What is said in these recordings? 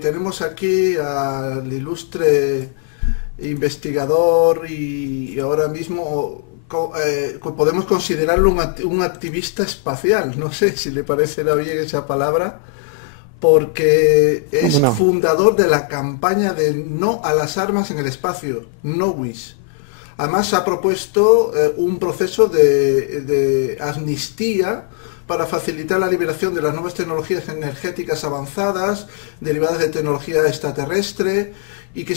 tenemos aquí al ilustre investigador y ahora mismo podemos considerarlo un activista espacial. No sé si le parecerá bien esa palabra, porque ¿Cómo es no? fundador de la campaña de no a las armas en el espacio, No Wish. Además ha propuesto un proceso de amnistía para facilitar la liberación de las nuevas tecnologías energéticas avanzadas derivadas de tecnología extraterrestre y que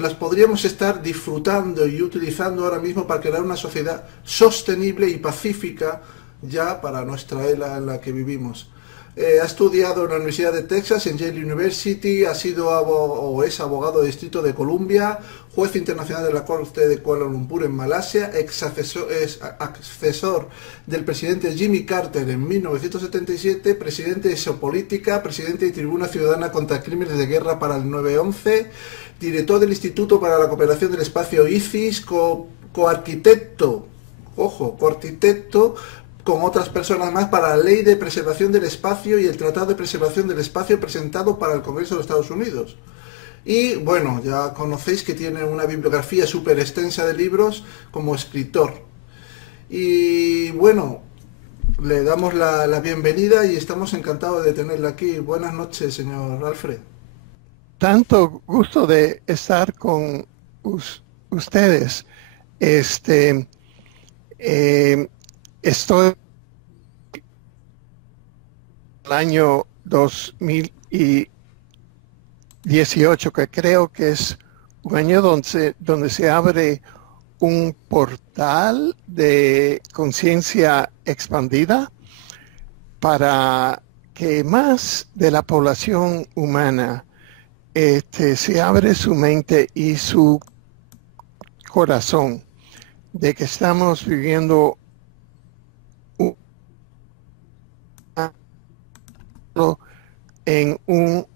las podríamos estar disfrutando y utilizando ahora mismo para crear una sociedad sostenible y pacífica ya para nuestra era en la que vivimos. Ha estudiado en la Universidad de Texas, en Yale University, ha sido o es abogado del Distrito de Columbia, juez internacional de la Corte de Kuala Lumpur en Malasia, es asesor del presidente Jimmy Carter en 1977, presidente de Geopolítica, presidente de Tribuna Ciudadana contra Crímenes de Guerra para el 9/11, director del Instituto para la Cooperación del Espacio ICIS, coarquitecto, ojo, coarquitecto con otras personas más para la Ley de Preservación del Espacio y el Tratado de Preservación del Espacio presentado para el Congreso de Estados Unidos. Y bueno, ya conocéis que tiene una bibliografía súper extensa de libros como escritor. Y bueno, le damos la bienvenida y estamos encantados de tenerla aquí. Buenas noches, señor Alfred. Tanto gusto de estar con ustedes. Este, eh, Estoy en el año 2018, que creo que es un año donde se abre un portal de conciencia expandida para que más de la población humana se abre su mente y su corazón de que estamos viviendo en un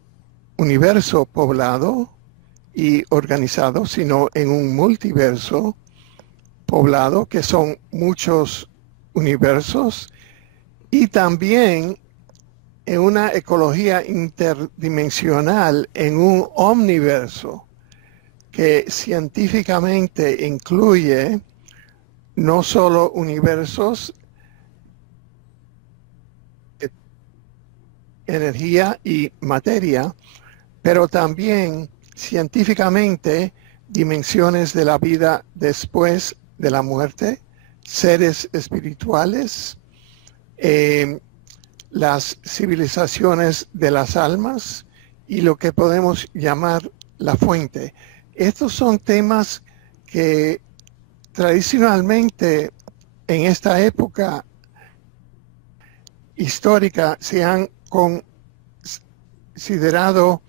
universo poblado y organizado, sino en un multiverso poblado, que son muchos universos, y también en una ecología interdimensional, en un omniverso que científicamente incluye no solo universos, energía y materia, pero también científicamente dimensiones de la vida después de la muerte, seres espirituales, las civilizaciones de las almas y lo que podemos llamar la fuente. Estos son temas que tradicionalmente en esta época histórica se han considerado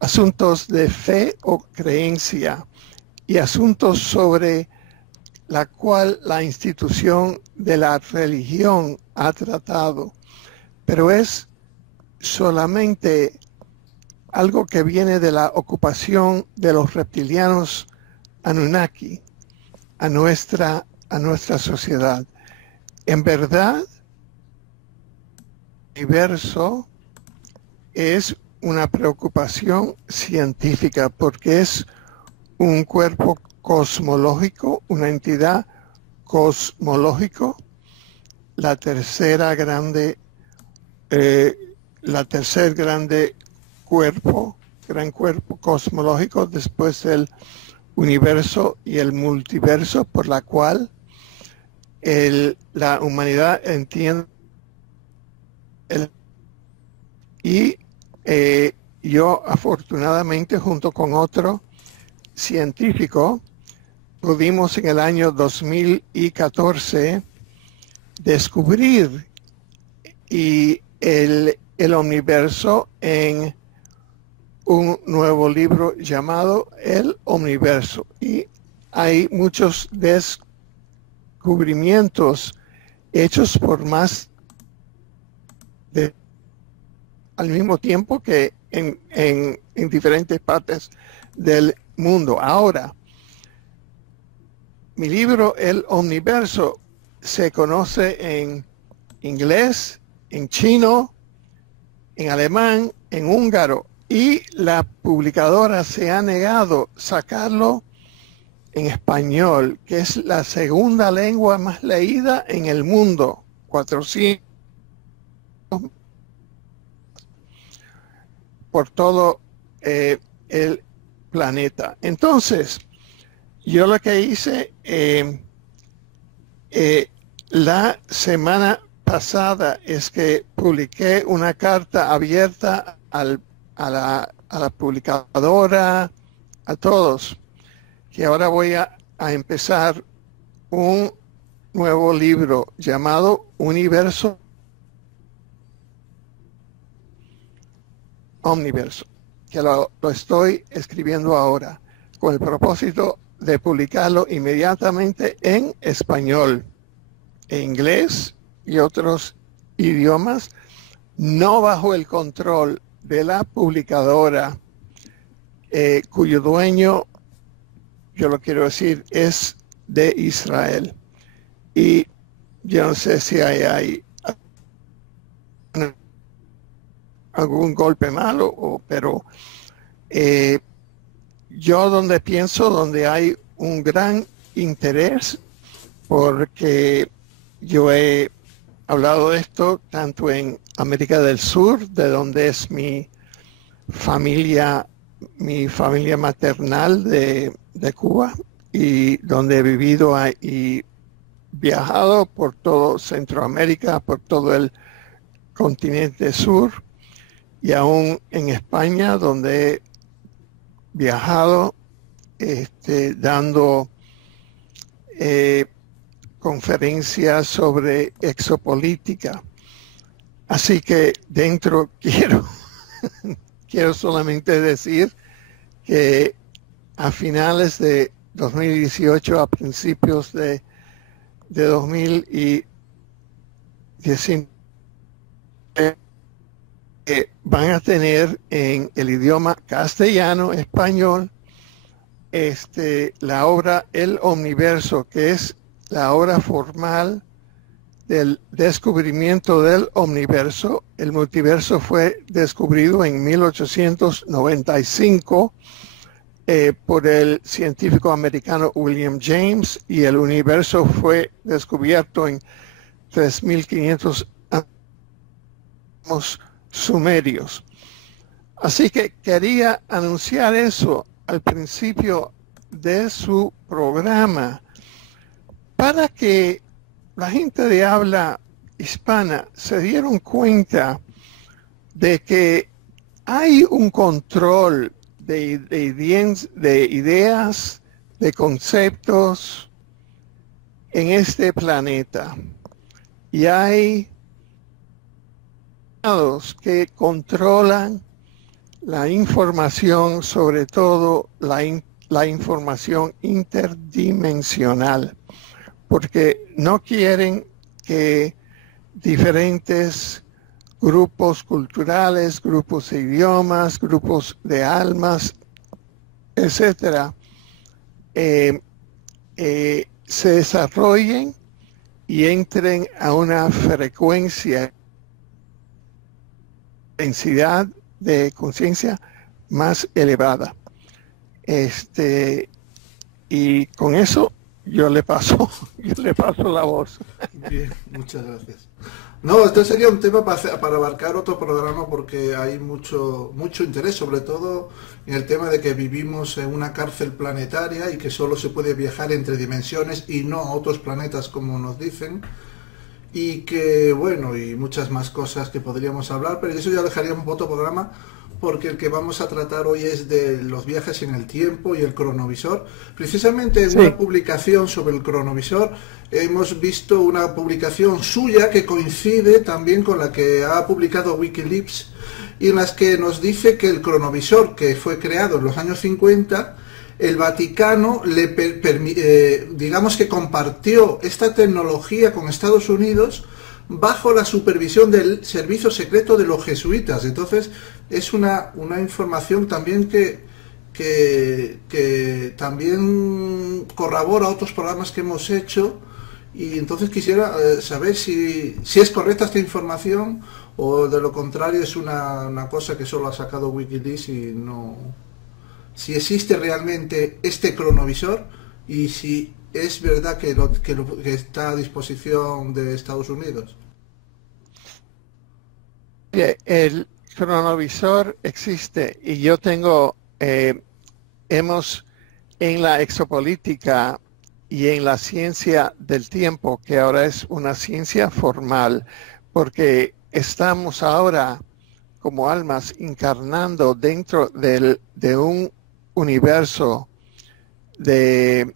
asuntos de fe o creencia y asuntos sobre la cual la institución de la religión ha tratado, pero es solamente algo que viene de la ocupación de los reptilianos Anunnaki a nuestra sociedad. En verdad, el universo es una preocupación científica porque es un cuerpo cosmológico, una entidad cosmológico, la tercer grande gran cuerpo cosmológico después del universo y el multiverso, por la cual la humanidad entiende y yo afortunadamente junto con otro científico pudimos en el año 2014 descubrir el universo en un nuevo libro llamado El Omniverso, y hay muchos descubrimientos hechos por más de al mismo tiempo que en diferentes partes del mundo. Ahora, mi libro El Omniverso se conoce en inglés, en chino, en alemán, en húngaro, y la publicadora se ha negado a sacarlo en español, que es la segunda lengua más leída en el mundo, 400 por todo el planeta. Entonces, yo lo que hice la semana pasada es que publiqué una carta abierta a la publicadora, a todos, que ahora voy a empezar un nuevo libro llamado Universo Omniverso, que lo estoy escribiendo ahora con el propósito de publicarlo inmediatamente en español, en inglés y otros idiomas, no bajo el control de la publicadora, cuyo dueño, yo lo quiero decir, es de Israel. Y yo no sé si hay algún golpe malo, pero yo donde pienso, donde hay un gran interés, porque yo he hablado de esto tanto en América del Sur, de donde es mi familia maternal de Cuba, y donde he vivido y viajado por todo Centroamérica, por todo el continente sur, y aún en España, donde he viajado dando conferencias sobre exopolítica. Así que quiero solamente decir que a finales de 2018, a principios de 2019, van a tener en el idioma castellano, español, la obra El Omniverso, que es la obra formal del descubrimiento del omniverso. El multiverso fue descubierto en 1895 por el científico americano William James, y el universo fue descubierto en 3500 años sumerios. Así que quería anunciar eso al principio de su programa, para que la gente de habla hispana se dieron cuenta de que hay un control de ideas, de conceptos en este planeta, y hay que controlan la información, sobre todo la información interdimensional, porque no quieren que diferentes grupos culturales, grupos de idiomas, grupos de almas, etcétera, se desarrollen y entren a una frecuencia, densidad de conciencia más elevada. Y con eso yo le paso la voz. Bien, muchas gracias. No, esto sería un tema para abarcar otro programa, porque hay mucho interés, sobre todo en el tema de que vivimos en una cárcel planetaria y que solo se puede viajar entre dimensiones y no a otros planetas, como nos dicen. Y que, bueno, y muchas más cosas que podríamos hablar, pero eso ya dejaríamos otro programa, porque el que vamos a tratar hoy es de los viajes en el tiempo y el cronovisor. Precisamente en una publicación sobre el cronovisor hemos visto una publicación suya que coincide también con la que ha publicado Wikileaks, y en las que nos dice que el cronovisor, que fue creado en los años 50, el Vaticano digamos que compartió esta tecnología con Estados Unidos bajo la supervisión del servicio secreto de los jesuitas. Entonces es una información también que también corrobora otros programas que hemos hecho, y entonces quisiera saber si es correcta esta información o de lo contrario es una cosa que solo ha sacado Wikileaks y no... Si existe realmente este cronovisor y si es verdad que está a disposición de Estados Unidos. El cronovisor existe y yo tengo, hemos en la exopolítica y en la ciencia del tiempo, que ahora es una ciencia formal, porque estamos ahora como almas encarnando dentro de un universo de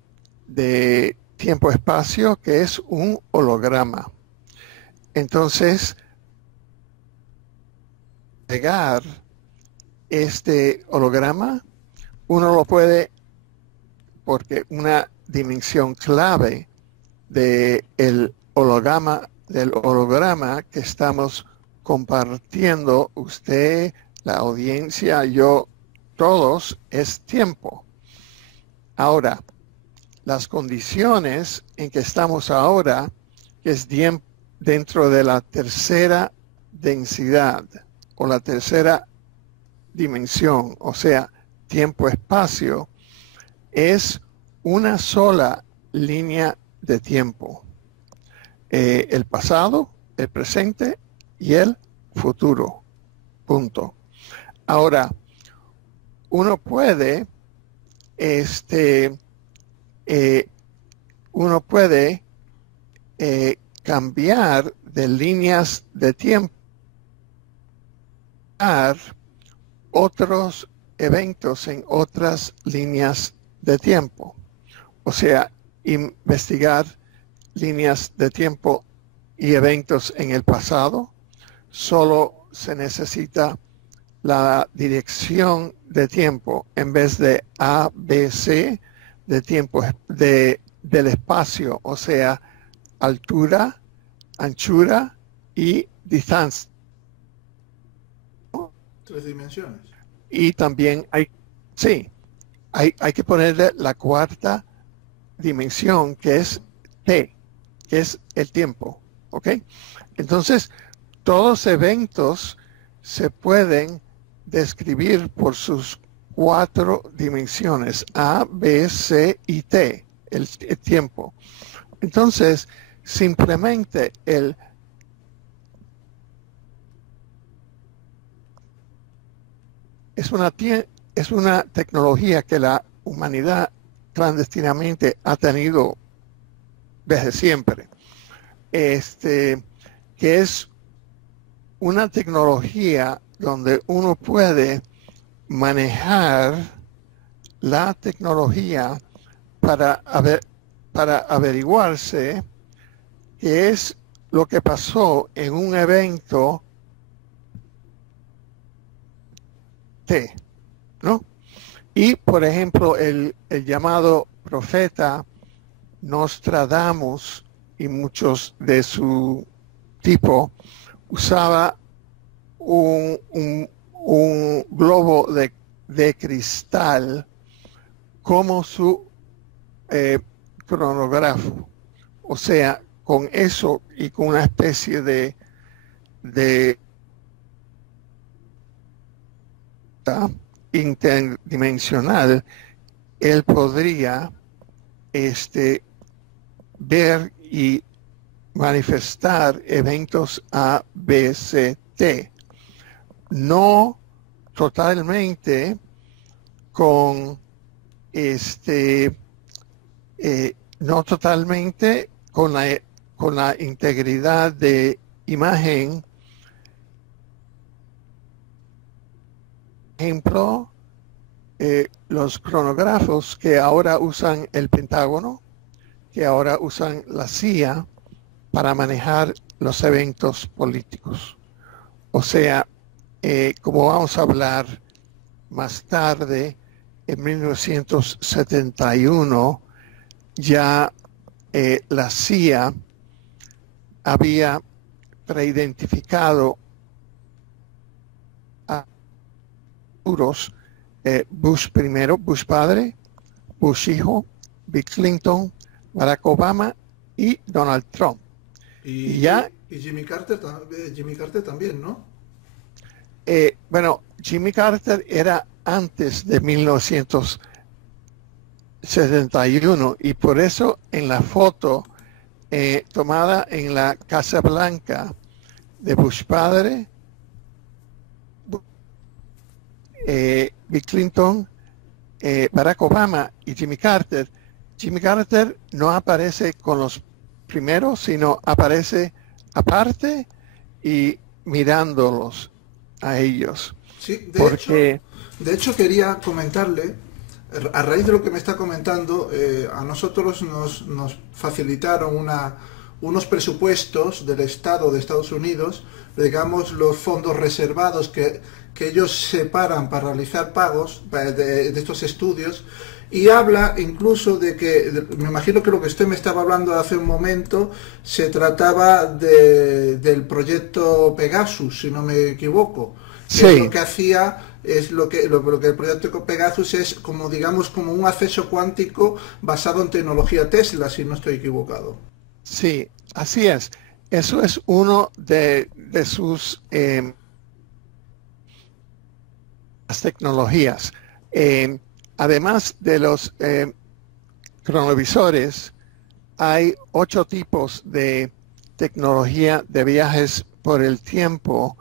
tiempo-espacio que es un holograma. Entonces, llegar este holograma, uno lo puede, porque una dimensión clave del holograma que estamos compartiendo, usted, la audiencia, yo, todos, es tiempo. Ahora, las condiciones en que estamos ahora, que es dentro de la tercera densidad o la tercera dimensión, o sea, tiempo-espacio, es una sola línea de tiempo. El pasado, el presente y el futuro. Punto. Ahora, uno puede, cambiar de líneas de tiempo a otros eventos en otras líneas de tiempo. O sea, investigar líneas de tiempo y eventos en el pasado. Solo se necesita la dirección de tiempo en vez de A, B, C de tiempo del espacio, o sea, altura, anchura y distancia. 3 dimensiones. Y también hay que ponerle la cuarta dimensión, que es T, que es el tiempo, ¿ok? Entonces, todos eventos se pueden describir por sus 4 dimensiones, A, B, C y T, el tiempo. Entonces, simplemente es una tecnología que la humanidad clandestinamente ha tenido desde siempre, que es una tecnología donde uno puede manejar la tecnología para averiguarse qué es lo que pasó en un evento T, ¿no? Y, por ejemplo, el llamado profeta Nostradamus y muchos de su tipo usaba un globo de cristal como su cronógrafo. O sea, con eso y con una especie de interdimensional, él podría ver y manifestar eventos A, B, C, T. No totalmente con no totalmente con la integridad de imagen. Ejemplo, los cronógrafos que ahora usan el Pentágono, que ahora usan la CIA para manejar los eventos políticos. O sea, como vamos a hablar más tarde, en 1971 ya la CIA había preidentificado a Bush primero, Bush padre, Bush hijo, Bill Clinton, Barack Obama y Donald Trump. Y Y Jimmy Carter también, ¿no? Bueno, Jimmy Carter era antes de 1971 y por eso en la foto tomada en la Casa Blanca de Bush padre, Bill Clinton, Barack Obama y Jimmy Carter no aparece con los primeros, sino aparece aparte y mirándolos a ellos. Sí, porque de hecho quería comentarle, a raíz de lo que me está comentando, a nosotros nos facilitaron unos presupuestos del Estado de Estados Unidos, digamos los fondos reservados que ellos separan para realizar pagos de estos estudios, y habla incluso de que, me imagino que lo que usted me estaba hablando hace un momento, se trataba del proyecto Pegasus, si no me equivoco. sí, Lo que hacía es lo que el proyecto Pegasus es como, digamos, como un acceso cuántico basado en tecnología Tesla, si no estoy equivocado. sí, así es. Eso es uno de sus las tecnologías. Además de los cronovisores, hay 8 tipos de tecnología de viajes por el tiempo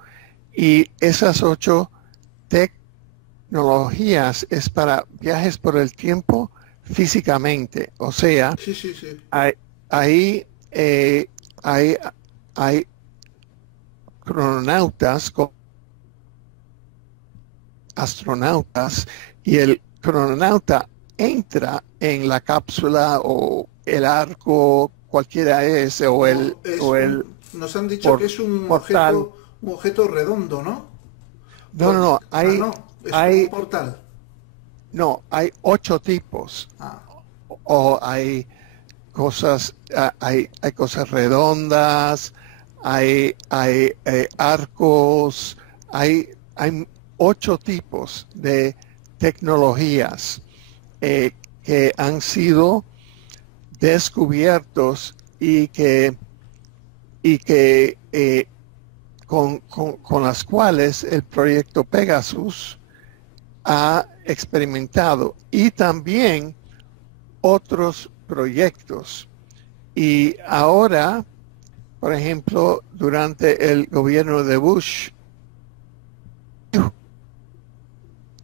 y esas 8 tecnologías es para viajes por el tiempo físicamente. O sea, Sí, sí, sí. hay, hay crononautas, astronautas, y el crononauta entra en la cápsula o el arco, cualquiera ese, No, nos han dicho que es portal. un objeto redondo, ¿no? No, No, es como un portal. hay 8 tipos. Ah, O hay cosas, hay cosas redondas, hay arcos, hay 8 tipos de tecnologías que han sido descubiertos y que con las cuales el proyecto Pegasus ha experimentado, y también otros proyectos. Y ahora, por ejemplo, durante el gobierno de Bush,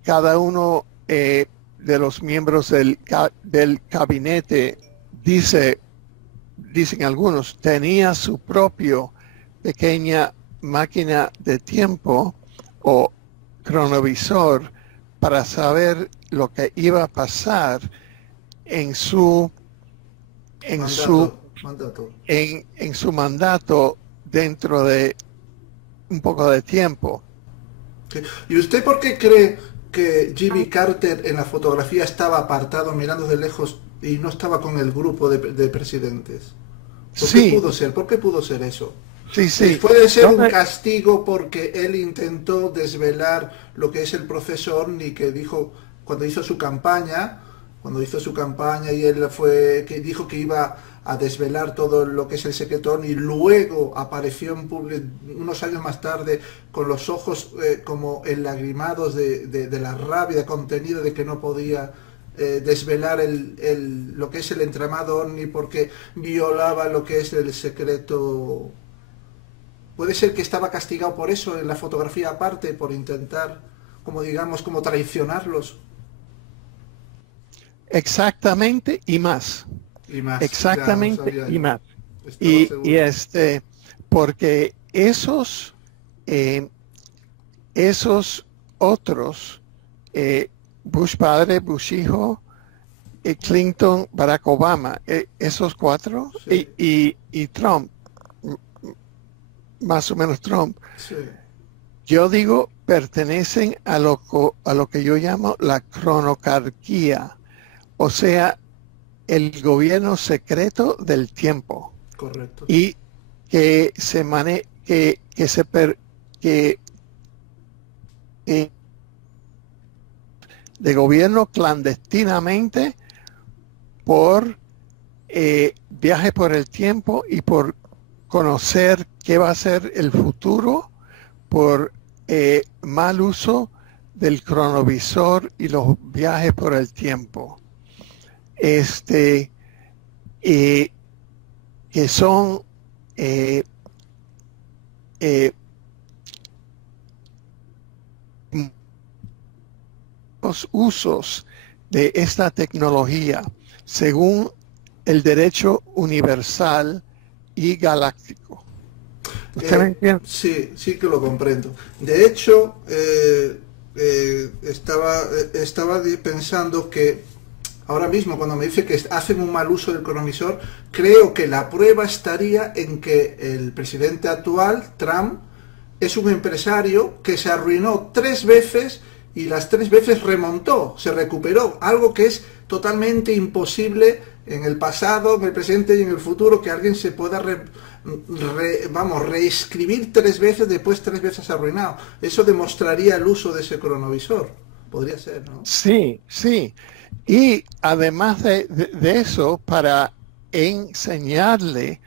cada uno de los miembros del gabinete dicen algunos, tenía su propio pequeña máquina de tiempo o cronovisor para saber lo que iba a pasar en su mandato. en su mandato dentro de un poco de tiempo. Sí. ¿Y usted por qué cree que Jimmy Carter en la fotografía estaba apartado mirando de lejos y no estaba con el grupo de presidentes? Sí, ¿Por qué pudo ser eso? sí. Puede ser un ¿Dónde? castigo porque él intentó desvelar lo que es el proceso OVNI, que dijo cuando hizo su campaña, y él que dijo que iba a desvelar todo lo que es el secreto OVNI, y luego apareció en público unos años más tarde con los ojos como enlagrimados de la rabia contenida de que no podía desvelar lo que es el entramado OVNI porque violaba lo que es el secreto. Puede ser que estaba castigado por eso en la fotografía aparte, por intentar, como digamos, como traicionarlos. Exactamente y más. Y más, ya no Exactamente sabía y yo. más. Estaba Y seguro. porque esos otros, Bush padre, Bush hijo, Clinton, Barack Obama, esos 4, Sí, y Trump, más o menos Trump, sí. yo digo, pertenecen a lo que yo llamo la cronocarquía, o sea, el gobierno secreto del tiempo, Correcto. y que se mane que se per, que de gobierno clandestinamente por viaje por el tiempo y por conocer qué va a ser el futuro por mal uso del cronovisor y los viajes por el tiempo. Que son los usos de esta tecnología según el derecho universal y galáctico. ¿Usted me entiende? Sí, sí que lo comprendo. De hecho, estaba pensando que ahora mismo cuando me dice que hacen un mal uso del cronovisor, creo que la prueba estaría en que el presidente actual, Trump, es un empresario que se arruinó 3 veces y las 3 veces remontó, se recuperó, algo que es totalmente imposible en el pasado, en el presente y en el futuro, que alguien se pueda reescribir 3 veces, después 3 veces arruinado. Eso demostraría el uso de ese cronovisor. Podría ser, ¿no? Sí, sí. Y además de eso, para enseñarle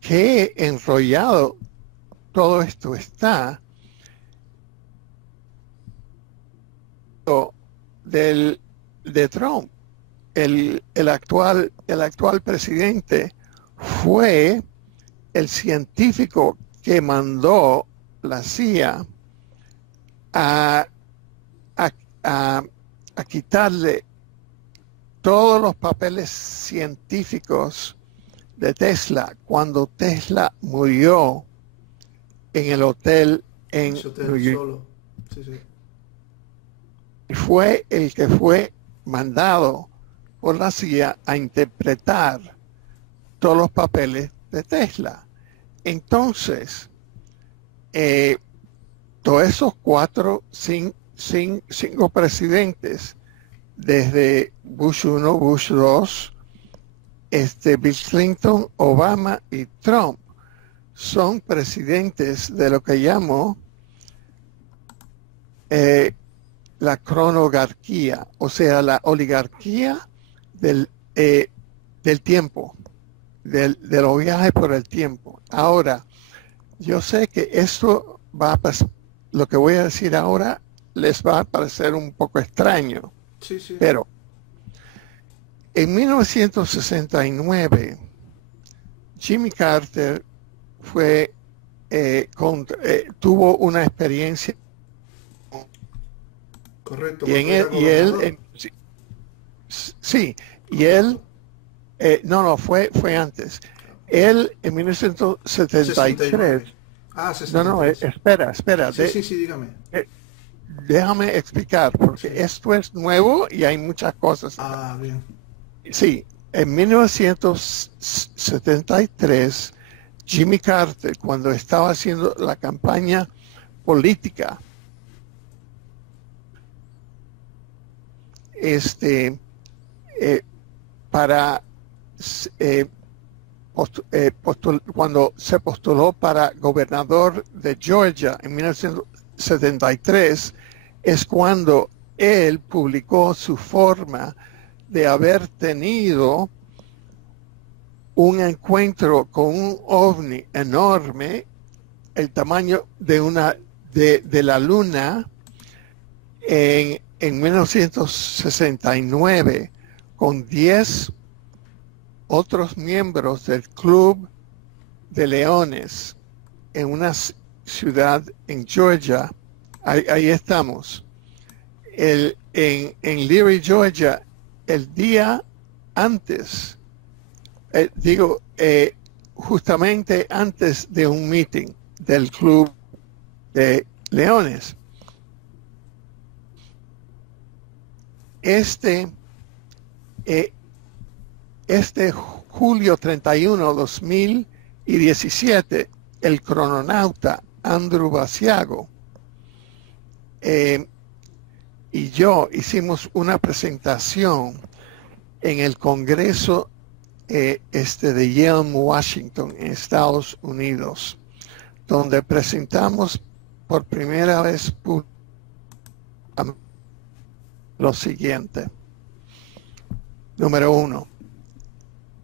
qué enrollado todo esto está, de Trump, el actual presidente, fue el científico que mandó la CIA a quitarle todos los papeles científicos de Tesla cuando Tesla murió en el hotel en New York. Solo. Sí, sí. Fue el que fue mandado por la CIA a interpretar todos los papeles de Tesla. Entonces, todos esos 5 presidentes, desde Bush 1, Bush 2, Bill Clinton, Obama y Trump, son presidentes de lo que llamo la cronogarquía, o sea, la oligarquía del tiempo, de los viajes por el tiempo. Ahora, yo sé que esto lo que voy a decir ahora les va a parecer un poco extraño, Sí, sí. pero en 1969 Jimmy Carter tuvo una experiencia. Correcto. Y él, fue antes. Él en 1973. Ah, 63. Espera. Sí, dígame. Déjame explicar, porque esto es nuevo y hay muchas cosas. Ah, bien. Sí, en 1973, Jimmy Carter, cuando estaba haciendo la campaña política, cuando se postuló para gobernador de Georgia en 1973, es cuando él publicó su forma de haber tenido un encuentro con un ovni enorme, el tamaño de la luna, en 1969, con 10 otros miembros del Club de Leones en una ciudad en Georgia. Ahí estamos. En Leary, Georgia, el día antes, justamente antes de un meeting del Club de Leones. Este julio 31, 2017, el crononauta Andrew Basiago y yo hicimos una presentación en el Congreso de Yale, Washington, en Estados Unidos, donde presentamos por primera vez lo siguiente. Número 1,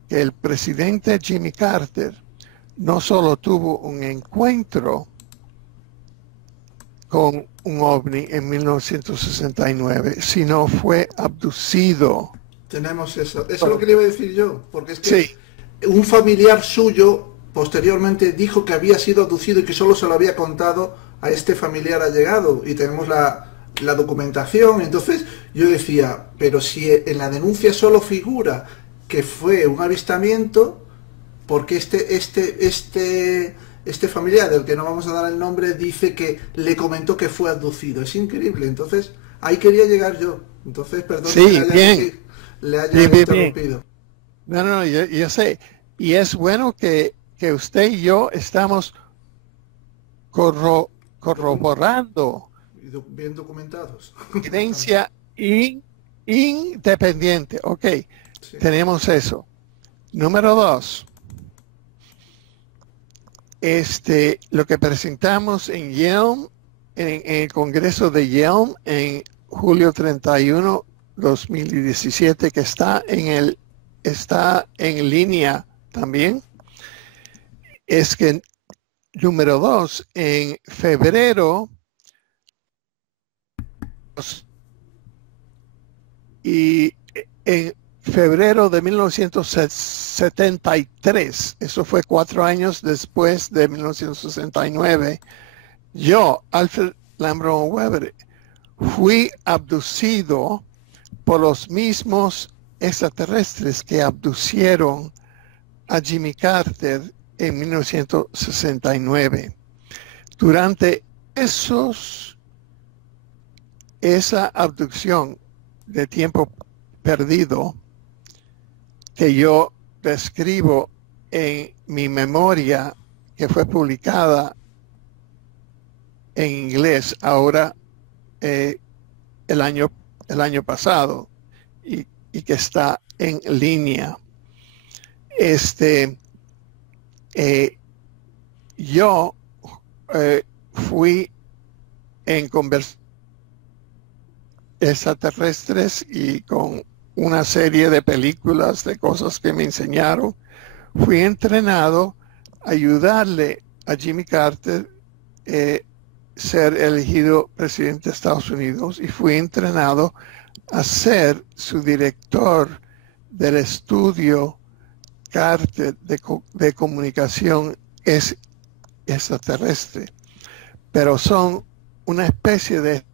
que el presidente Jimmy Carter no solo tuvo un encuentro con un ovni en 1969, sino fue abducido. Tenemos eso. Eso es lo que le iba a decir yo, porque es que Sí, un familiar suyo posteriormente dijo que había sido abducido y que solo se lo había contado a este familiar allegado, y tenemos la documentación. Entonces yo decía, pero si en la denuncia solo figura que fue un avistamiento, porque este familiar, del que no vamos a dar el nombre, dice que le comentó que fue abducido. Es increíble. Entonces, ahí quería llegar yo. Entonces, perdón que sí, bien, le haya bien, bien, bien. interrumpido. No, no, yo sé. Y es bueno que usted y yo estamos corroborando Bien documentados. evidencia independiente. Ok, Sí. tenemos eso. Número 2. Lo que presentamos en Yelm, en el Congreso de Yelm, en julio 31, 2017, que está en línea también, es que, número 2, en febrero y en febrero de 1973, eso fue 4 años después de 1969, yo, Alfred Lambrón Weber, fui abducido por los mismos extraterrestres que abducieron a Jimmy Carter en 1969. Durante esa abducción de tiempo perdido que yo describo en mi memoria, que fue publicada en inglés ahora el año pasado, y que está en línea. Yo fui en conversación extraterrestres y con una serie de películas, de cosas que me enseñaron. Fui entrenado a ayudarle a Jimmy Carter ser elegido presidente de Estados Unidos, y fui entrenado a ser su director del estudio Carter de comunicación extraterrestre. Pero son una especie de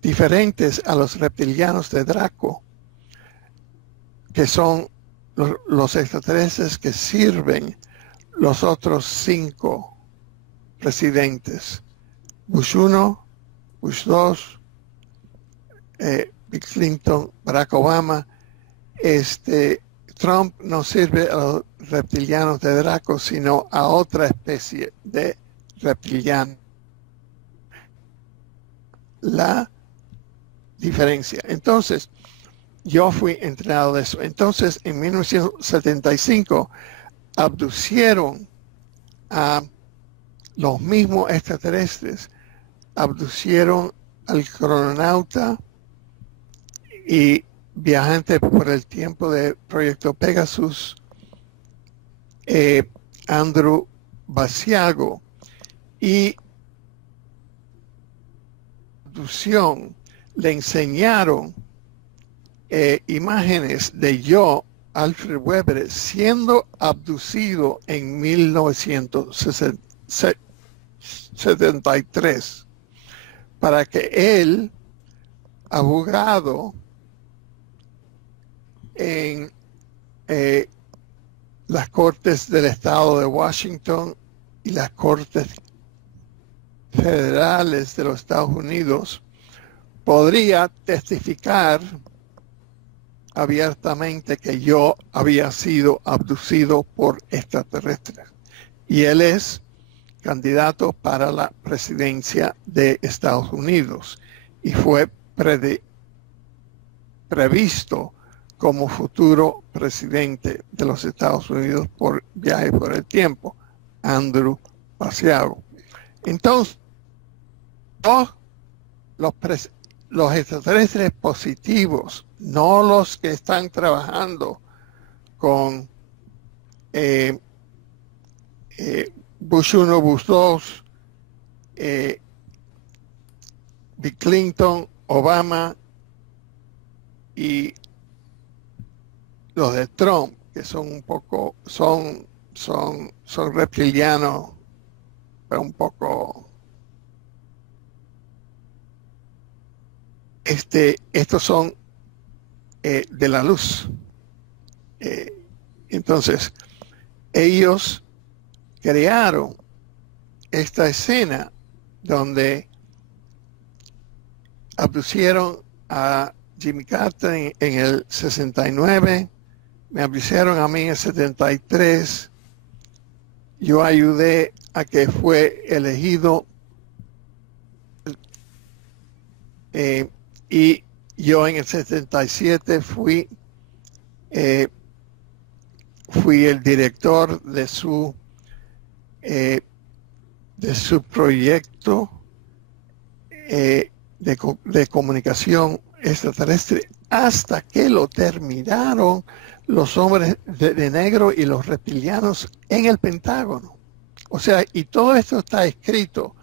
diferentes a los reptilianos de Draco, que son los extraterrestres que sirven los otros 5 presidentes: Bush 1, Bush 2, Bill Clinton, Barack Obama. Trump no sirve a los reptilianos de Draco, sino a otra especie de reptiliano. La diferencia. Entonces, yo fui entrenado de eso. Entonces, en 1975, abducieron a los mismos extraterrestres, abducieron al crononauta y viajante por el tiempo de Proyecto Pegasus, Andrew Basiago, y le enseñaron imágenes de yo, Alfred Weber, siendo abducido en 1973, para que él, abogado en las Cortes del Estado de Washington y las Cortes Federales de los Estados Unidos, podría testificar abiertamente que yo había sido abducido por extraterrestres. Y él es candidato para la presidencia de Estados Unidos y fue previsto como futuro presidente de los Estados Unidos por viaje por el tiempo, Andrew Basiago. Entonces, los extraterrestres positivos, no los que están trabajando con eh, Bush 1, Bush 2, Bill Clinton, Obama y los de Trump, que son un poco, son reptilianos, pero un poco, estos son de la luz. Entonces, ellos crearon esta escena donde abducieron a Jimmy Carter en el 69, me abducieron a mí en el 73, yo ayudé a que fue elegido y yo en el 77 fui el director de su proyecto de comunicación extraterrestre, hasta que lo terminaron los hombres de negro y los reptilianos en el Pentágono. O sea, y todo esto está escrito.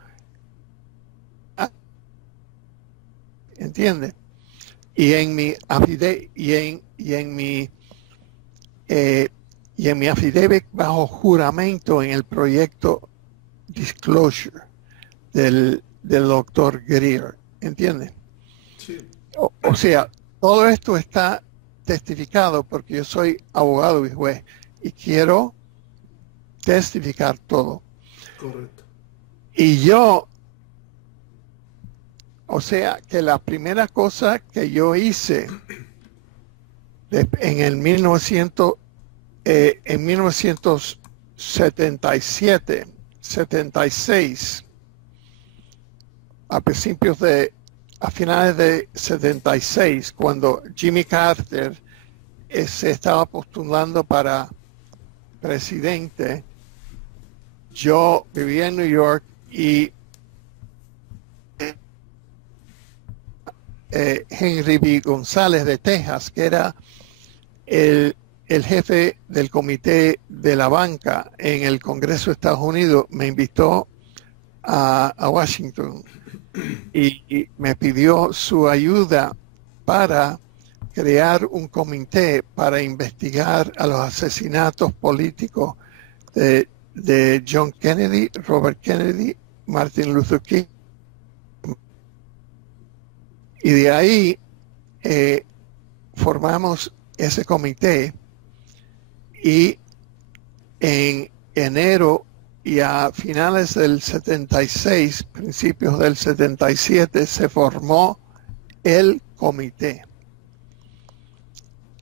¿Entiendes? Y en mi affidavit bajo juramento en el proyecto Disclosure del doctor Greer. ¿Entiendes? Sí. O sea, todo esto está testificado porque yo soy abogado y juez y quiero testificar todo. Correcto. Y yo, o sea, que la primera cosa que yo hice en 1977, 76, a finales de 76, cuando Jimmy Carter se estaba postulando para presidente, yo vivía en New York y Henry B. González de Texas, que era el jefe del comité de la banca en el Congreso de Estados Unidos, me invitó a Washington y me pidió su ayuda para crear un comité para investigar a los asesinatos políticos de John Kennedy, Robert Kennedy, Martin Luther King. Y de ahí formamos ese comité y en enero y a finales del 76, principios del 77, se formó el comité.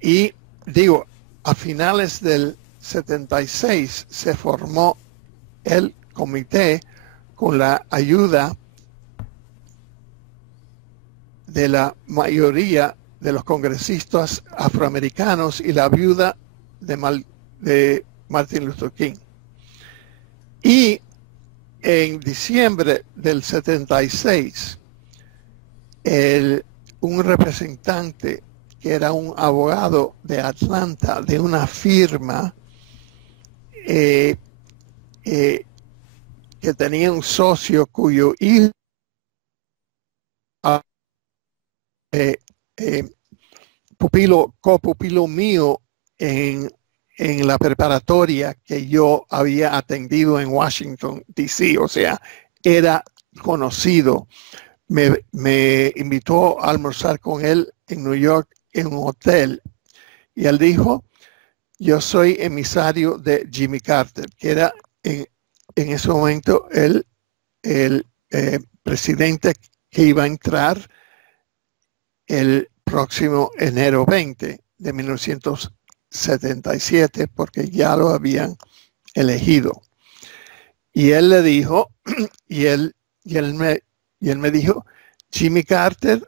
Y digo, a finales del 76 se formó el comité con la ayuda de la mayoría de los congresistas afroamericanos y la viuda de Martin Luther King. Y en diciembre del 76, un representante que era un abogado de Atlanta, de una firma que tenía un socio cuyo hijo copupilo mío en la preparatoria que yo había atendido en Washington, D.C., o sea, era conocido. Me invitó a almorzar con él en New York en un hotel y él dijo, yo soy emisario de Jimmy Carter, que era en ese momento el presidente que iba a entrar el próximo enero 20 de 1977, porque ya lo habían elegido. Y él le dijo, y él me dijo, Jimmy Carter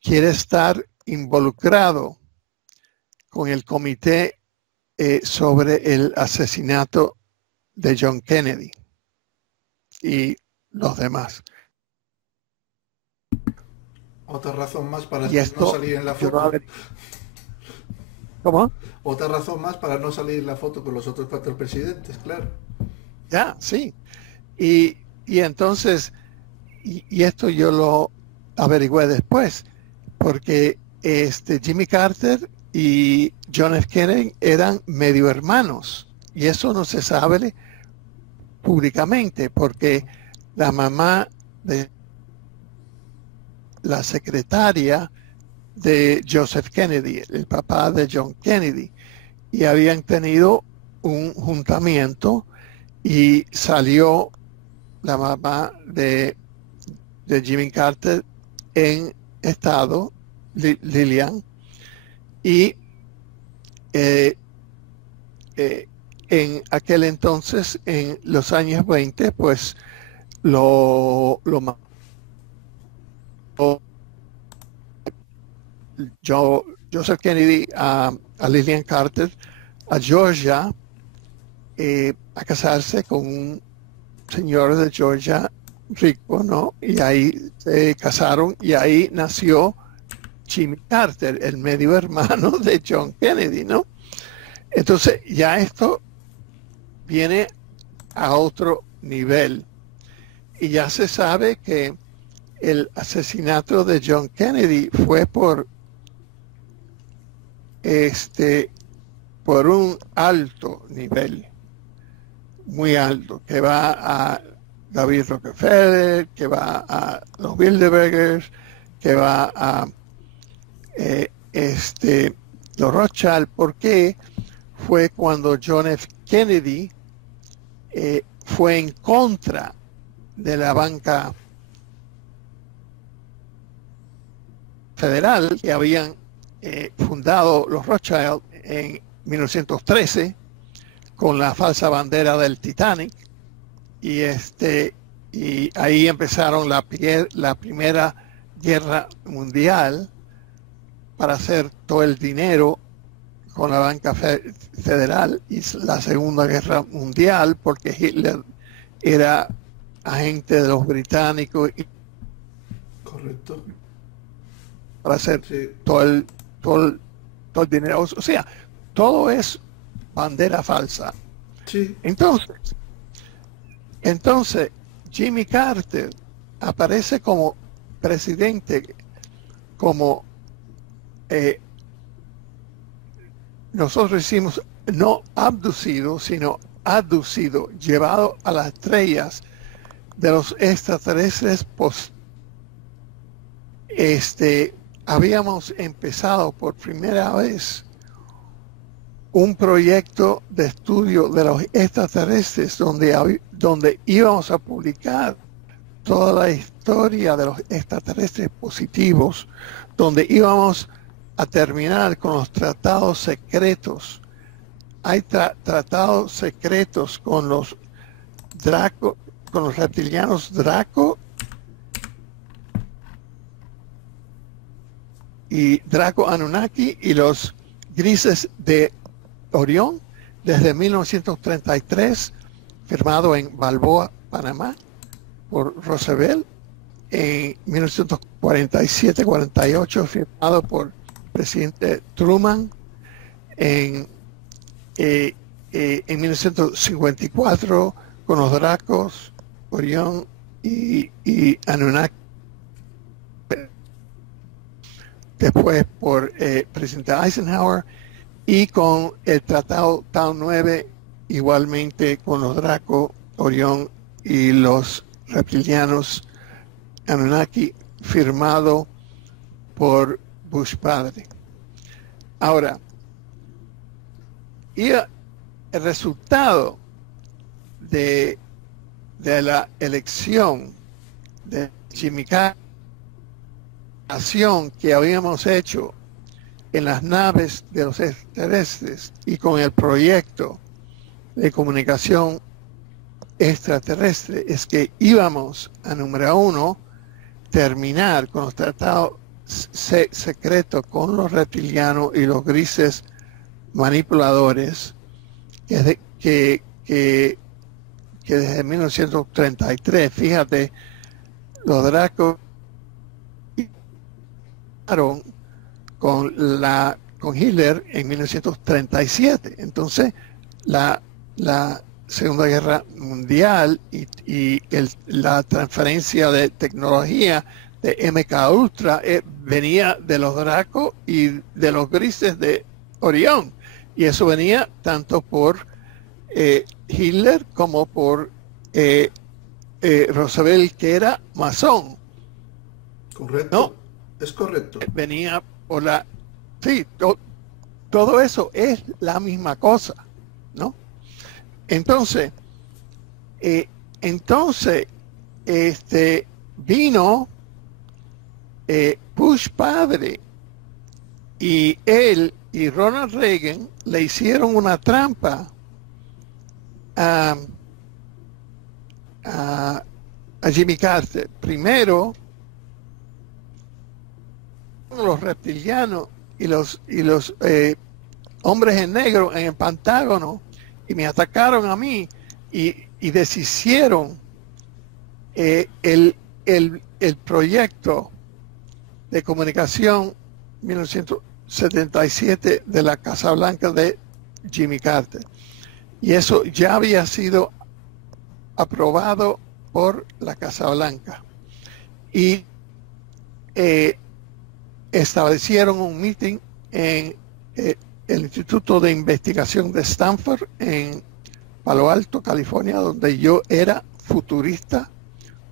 quiere estar involucrado con el comité sobre el asesinato de John Kennedy y los demás. Otra razón más para y esto, no salir en la foto. ¿Cómo? Otra razón más para no salir en la foto con los otros cuatro presidentes, claro. Ya, sí. Y entonces, y esto yo lo averigüé después, porque Jimmy Carter y John F. Kennedy eran medio hermanos, y eso no se sabe públicamente, porque la mamá de la secretaria de Joseph Kennedy, el papá de John Kennedy, y habían tenido un juntamiento y salió la mamá de Jimmy Carter en estado, Lillian, y en aquel entonces, en los años 20, pues lo mató Joseph Kennedy a Lillian Carter a Georgia a casarse con un señor de Georgia rico, ¿no? Y ahí se casaron y ahí nació Jimmy Carter, el medio hermano de John Kennedy, ¿no? Entonces ya esto viene a otro nivel y ya se sabe que el asesinato de John Kennedy fue por un alto nivel, muy alto, que va a David Rockefeller, que va a los Bilderbergers, que va a los Rothschild, porque fue cuando John F. Kennedy fue en contra de la banca federal que habían fundado los Rothschild en 1913 con la falsa bandera del Titanic y ahí empezaron la primera guerra mundial para hacer todo el dinero con la banca federal y la Segunda Guerra Mundial porque Hitler era agente de los británicos y Correcto. para hacer todo el dinero, o sea, todo es bandera falsa. Sí. Entonces Jimmy Carter aparece como presidente, como nosotros decimos no abducido, sino aducido, llevado a las estrellas de los extraterrestres. Habíamos empezado por primera vez un proyecto de estudio de los extraterrestres donde íbamos a publicar toda la historia de los extraterrestres positivos, donde íbamos a terminar con los tratados secretos. Hay tratados secretos con los Draco, con los reptilianos Draco y Draco Anunnaki y los grises de Orión desde 1933, firmado en Balboa, Panamá, por Roosevelt. En 1947-48, firmado por presidente Truman. En 1954, con los Dracos, Orión y Anunnaki. Después por presidente Eisenhower y con el Tratado Tau 9 igualmente con los Draco, Orión y los reptilianos Anunnaki, firmado por Bush padre. Ahora, y el resultado de la elección de Jimmy Carter que habíamos hecho en las naves de los extraterrestres y con el proyecto de comunicación extraterrestre es que íbamos a número uno terminar con los tratados secretos con los reptilianos y los grises manipuladores que desde 1933, fíjate, los Dracos con la con Hitler en 1937. Entonces, la Segunda Guerra Mundial y la transferencia de tecnología de MK Ultra venía de los Draco y de los Grises de Orión. Y eso venía tanto por Hitler como por Roosevelt, que era masón. Correcto. ¿No? Es correcto. Venía por la... Sí, todo eso es la misma cosa, ¿no? Entonces, vino Bush padre y él y Ronald Reagan le hicieron una trampa a Jimmy Carter. Primero, los reptilianos y los hombres en negro en el Pentágono, y me atacaron a mí y deshicieron el proyecto de comunicación 1977 de la Casa Blanca de Jimmy Carter. Y eso ya había sido aprobado por la Casa Blanca. Y establecieron un meeting en el Instituto de Investigación de Stanford en Palo Alto, California, donde yo era futurista,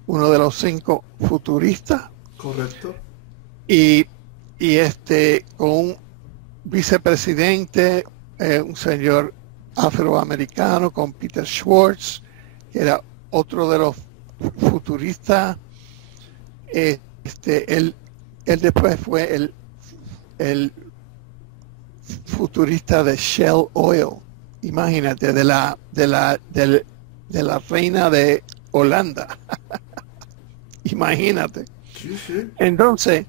uno de los 5 futuristas. Correcto. Y con un vicepresidente, un señor afroamericano, con Peter Schwartz, que era otro de los futuristas. Él después fue el futurista de Shell Oil, imagínate, de la reina de Holanda. Imagínate. Sí, sí. Entonces,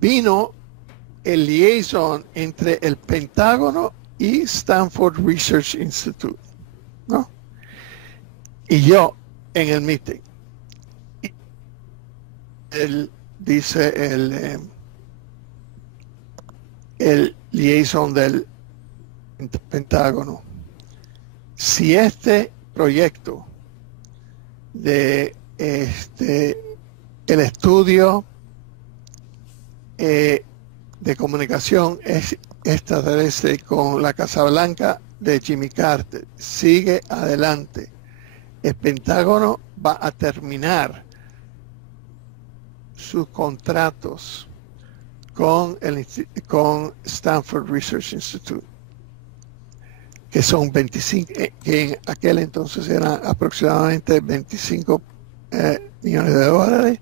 vino el liaison entre el Pentágono y Stanford Research Institute, ¿no? Y yo en el meeting. Él dice el liaison del Pentágono: si este proyecto de el estudio de comunicación extraterrestre con la Casa Blanca de Jimmy Carter sigue adelante, el Pentágono va a terminar sus contratos con Stanford Research Institute, que son 25, que en aquel entonces eran aproximadamente 25 millones de dólares,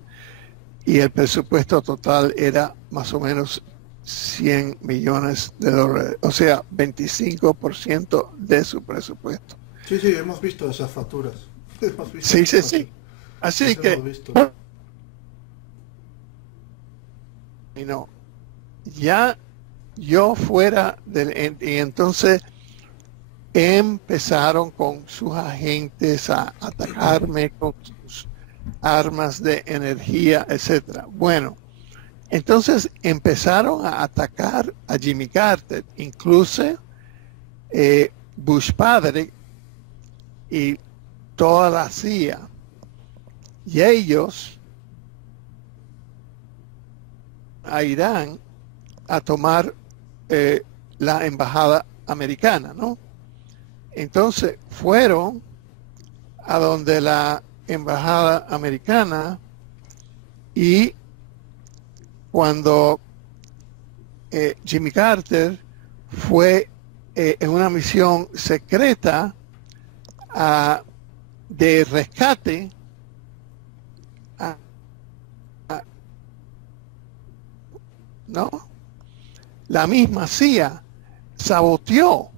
y el presupuesto total era más o menos 100 millones de dólares, o sea, 25% de su presupuesto. Sí, sí, hemos visto esas facturas. Sí. Así que... Y no, ya yo fuera y entonces empezaron con sus agentes a atacarme con sus armas de energía, etcétera. Bueno, entonces empezaron a atacar a Jimmy Carter, incluso Bush padre y toda la CIA, y ellos a Irán a tomar la embajada americana, ¿no? Entonces fueron a donde la embajada americana, y cuando Jimmy Carter fue en una misión secreta de rescate ¿no? La misma CIA saboteó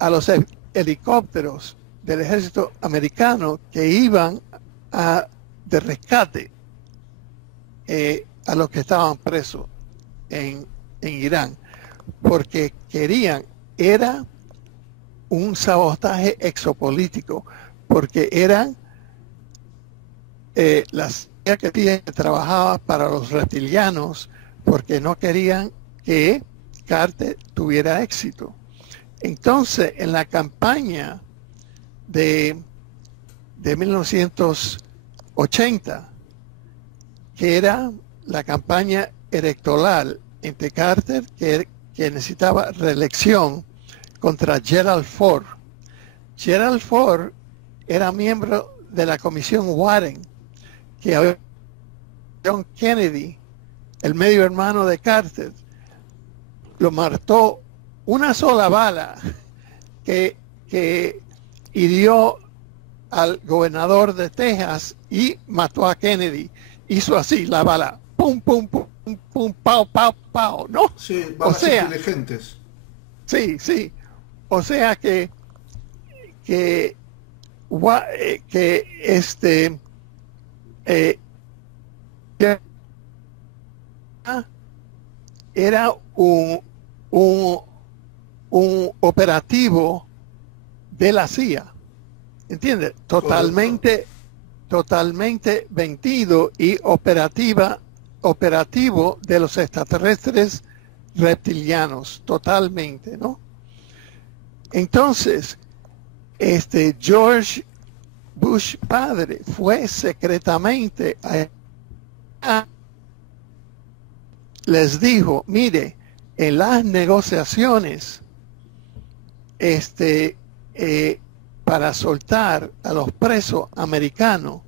a los helicópteros del ejército americano que iban de rescate a los que estaban presos en Irán, porque era un sabotaje exopolítico, porque eran las CIA que trabajaba para los reptilianos, porque no querían que Carter tuviera éxito. Entonces, en la campaña de 1980, que era la campaña electoral entre Carter, que necesitaba reelección, contra Gerald Ford. Gerald Ford era miembro de la comisión Warren, que John Kennedy, el medio hermano de Carter, lo mató una sola bala que hirió al gobernador de Texas y mató a Kennedy. Hizo así la bala, pum, pum, pum, pum, pau, pau, pau, ¿no? Sí, balas inteligentes. Sí, sí. O sea que era un operativo de la CIA, ¿entiendes? Totalmente vendido y operativo de los extraterrestres reptilianos, totalmente, ¿no? Entonces, George Bush padre fue secretamente les dijo, mire, en las negociaciones para soltar a los presos americanos,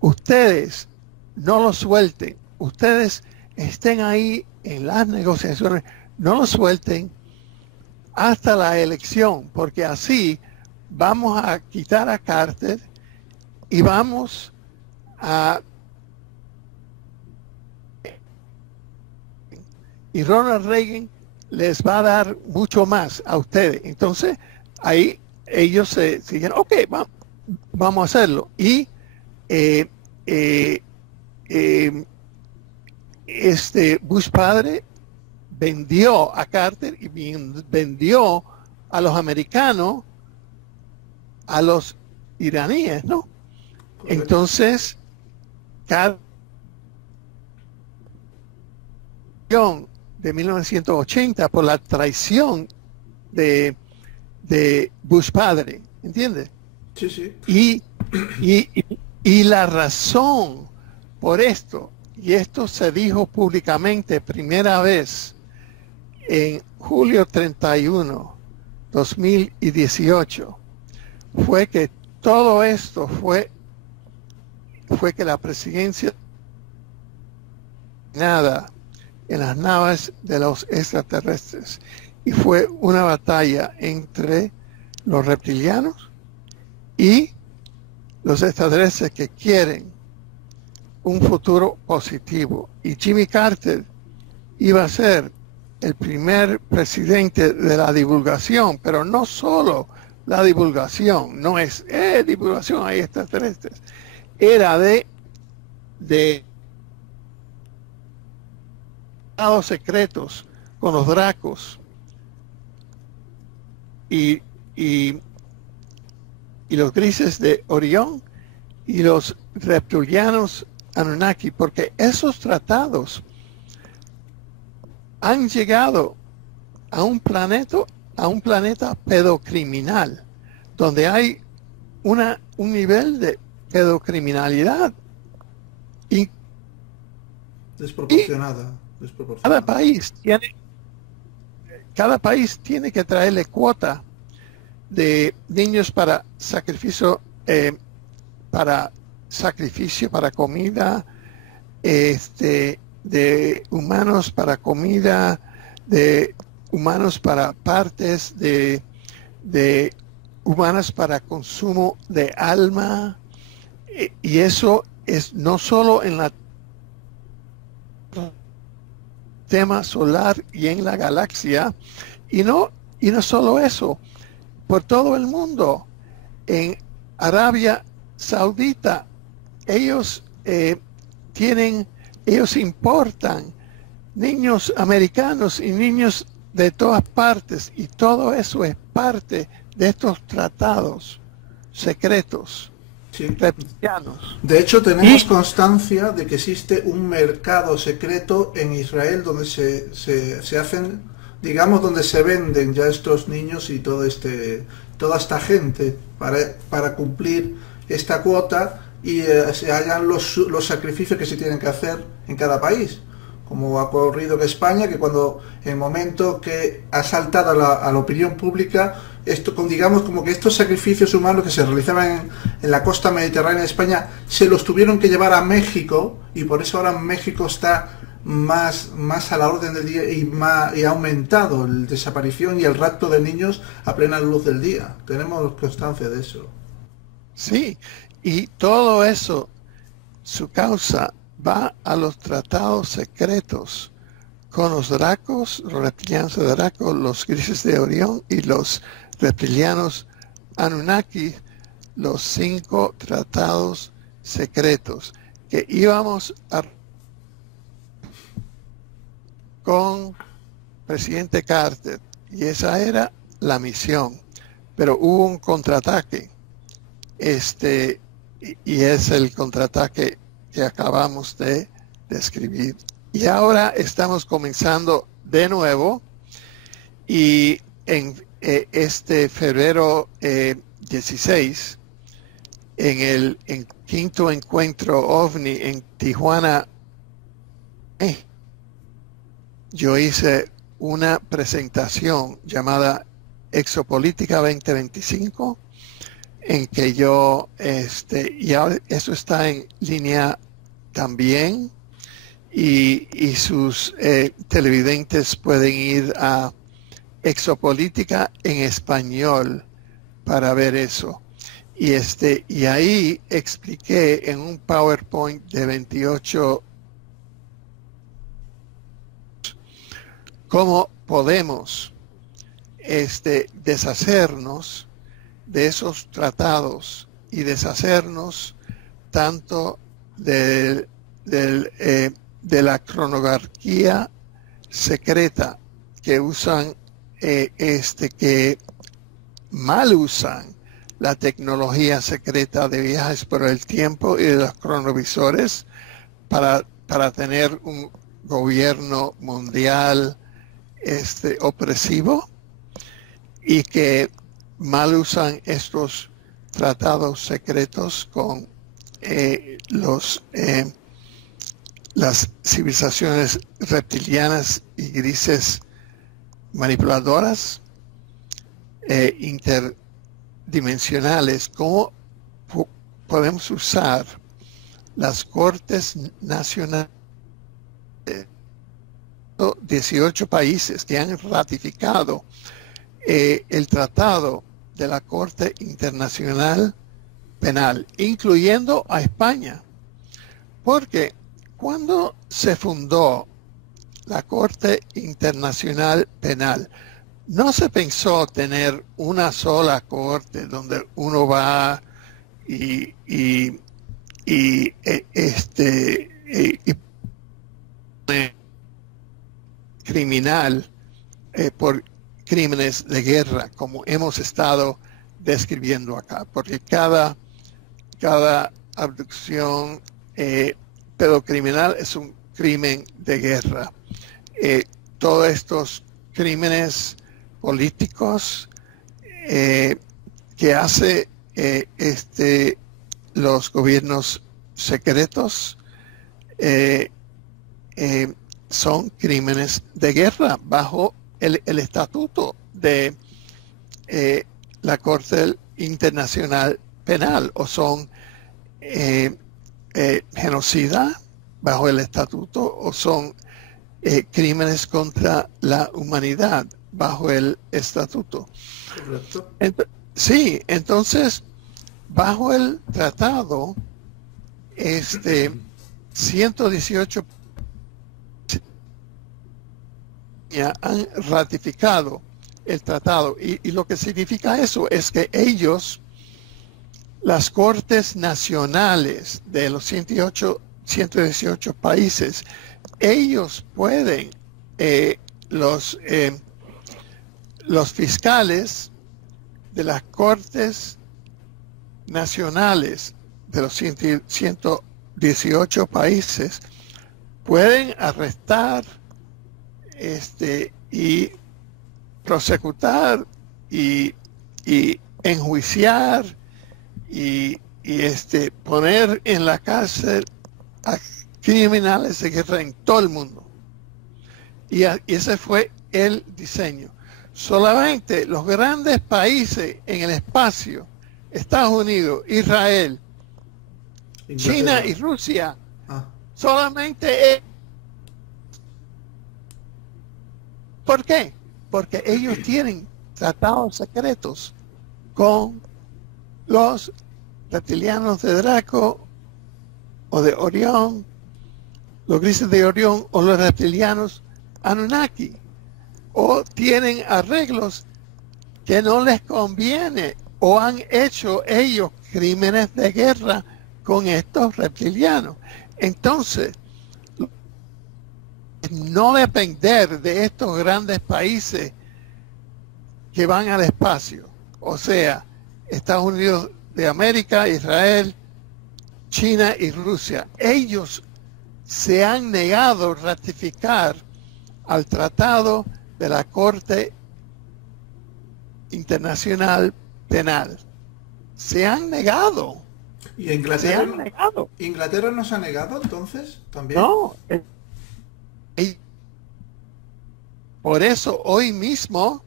ustedes no los suelten, ustedes estén ahí en las negociaciones, no los suelten hasta la elección, porque así vamos a quitar a Carter y vamos a... Y Ronald Reagan les va a dar mucho más a ustedes. Entonces, ahí ellos se dijeron, ok, vamos a hacerlo. Y Bush padre vendió a Carter y vendió a los americanos a los iraníes, ¿no? Correcto. Entonces, de 1980 por la traición de Bush padre, ¿entiendes? Sí, sí. Y la razón por esto, y esto se dijo públicamente primera vez en julio 31, 2018, fue que todo esto fue que la presidencia nada en las naves de los extraterrestres, y fue una batalla entre los reptilianos y los extraterrestres que quieren un futuro positivo. Y Jimmy Carter iba a ser el primer presidente de la divulgación, pero no solo la divulgación, no es divulgación, hay extraterrestres, era de secretos con los dracos y los grises de Orión y los reptilianos Anunnaki, porque esos tratados han llegado a un planeta pedocriminal, donde hay un nivel de pedocriminalidad desproporcionada. Cada país tiene que traerle cuota de niños para sacrificio, para comida, de humanos para comida, de humanos para partes, de humanas para consumo de alma, y eso es no solo en la tema solar y en la galaxia, y no solo eso, por todo el mundo. En Arabia Saudita ellos importan niños americanos y niños de todas partes, y todo eso es parte de estos tratados secretos Sí. reptilianos. De hecho, tenemos constancia de que existe un mercado secreto en Israel donde se hacen, digamos, donde se venden ya estos niños y toda esta gente para cumplir esta cuota y se hagan los sacrificios que se tienen que hacer en cada país. Como ha ocurrido en España, que cuando en el momento que ha saltado a la opinión pública, esto, digamos, como que estos sacrificios humanos que se realizaban en la costa mediterránea de España, se los tuvieron que llevar a México, y por eso ahora México está más a la orden del día y ha aumentado la desaparición y el rapto de niños a plena luz del día. Tenemos constancia de eso. Sí, y todo eso, su causa va a los tratados secretos con los dracos, los reptilianos de Draco, los grises de Orión y los reptilianos Anunnaki, los 5 tratados secretos que íbamos a con presidente Carter, y esa era la misión, pero hubo un contraataque, y es el contraataque que acabamos de describir. Y ahora estamos comenzando de nuevo, y en este febrero 16, en el quinto encuentro OVNI en Tijuana, yo hice una presentación llamada Exopolítica 2025, en que yo, ya eso está en línea también, y sus televidentes pueden ir a Exopolítica en español para ver eso. Y ahí expliqué en un PowerPoint de 28 cómo podemos deshacernos de esos tratados y deshacernos tanto de la cronografía secreta que usan, que mal usan la tecnología secreta de viajes por el tiempo y de los cronovisores para tener un gobierno mundial opresivo, y que mal usan estos tratados secretos con las civilizaciones reptilianas y grises manipuladoras interdimensionales. ¿Cómo podemos usar las cortes nacionales? 18 países que han ratificado el tratado de la Corte Internacional Penal, incluyendo a España, porque cuando se fundó la Corte Internacional Penal, no se pensó tener una sola corte donde uno va y criminal por crímenes de guerra, como hemos estado describiendo acá, porque cada abducción pedocriminal es un crimen de guerra. Todos estos crímenes políticos que hace los gobiernos secretos son crímenes de guerra bajo el estatuto de la Corte Internacional Penal, o son genocida bajo el estatuto, o son crímenes contra la humanidad bajo el estatuto. Correcto. Sí, entonces, bajo el tratado, 118 han ratificado el tratado, y lo que significa eso es que ellos, las cortes nacionales de los 118 países, ellos pueden, los fiscales de las cortes nacionales de los 118 países pueden arrestar y prosecutar y enjuiciar y poner en la cárcel a criminales de guerra en todo el mundo. Y ese fue el diseño. Solamente los grandes países en el espacio, Estados Unidos, Israel, China y Rusia, solamente. ¿Por qué? Porque ellos tienen tratados secretos con los reptilianos de Draco o de Orión, los grises de Orión o los reptilianos Anunnaki, o tienen arreglos que no les conviene o han hecho ellos crímenes de guerra con estos reptilianos. Entonces, no depender de estos grandes países que van al espacio, o sea, Estados Unidos de América, Israel, China y Rusia. Ellos se han negado a ratificar al Tratado de la Corte Internacional Penal. Se han negado. ¿Y Inglaterra no se ha negado entonces también? No. Por eso hoy mismo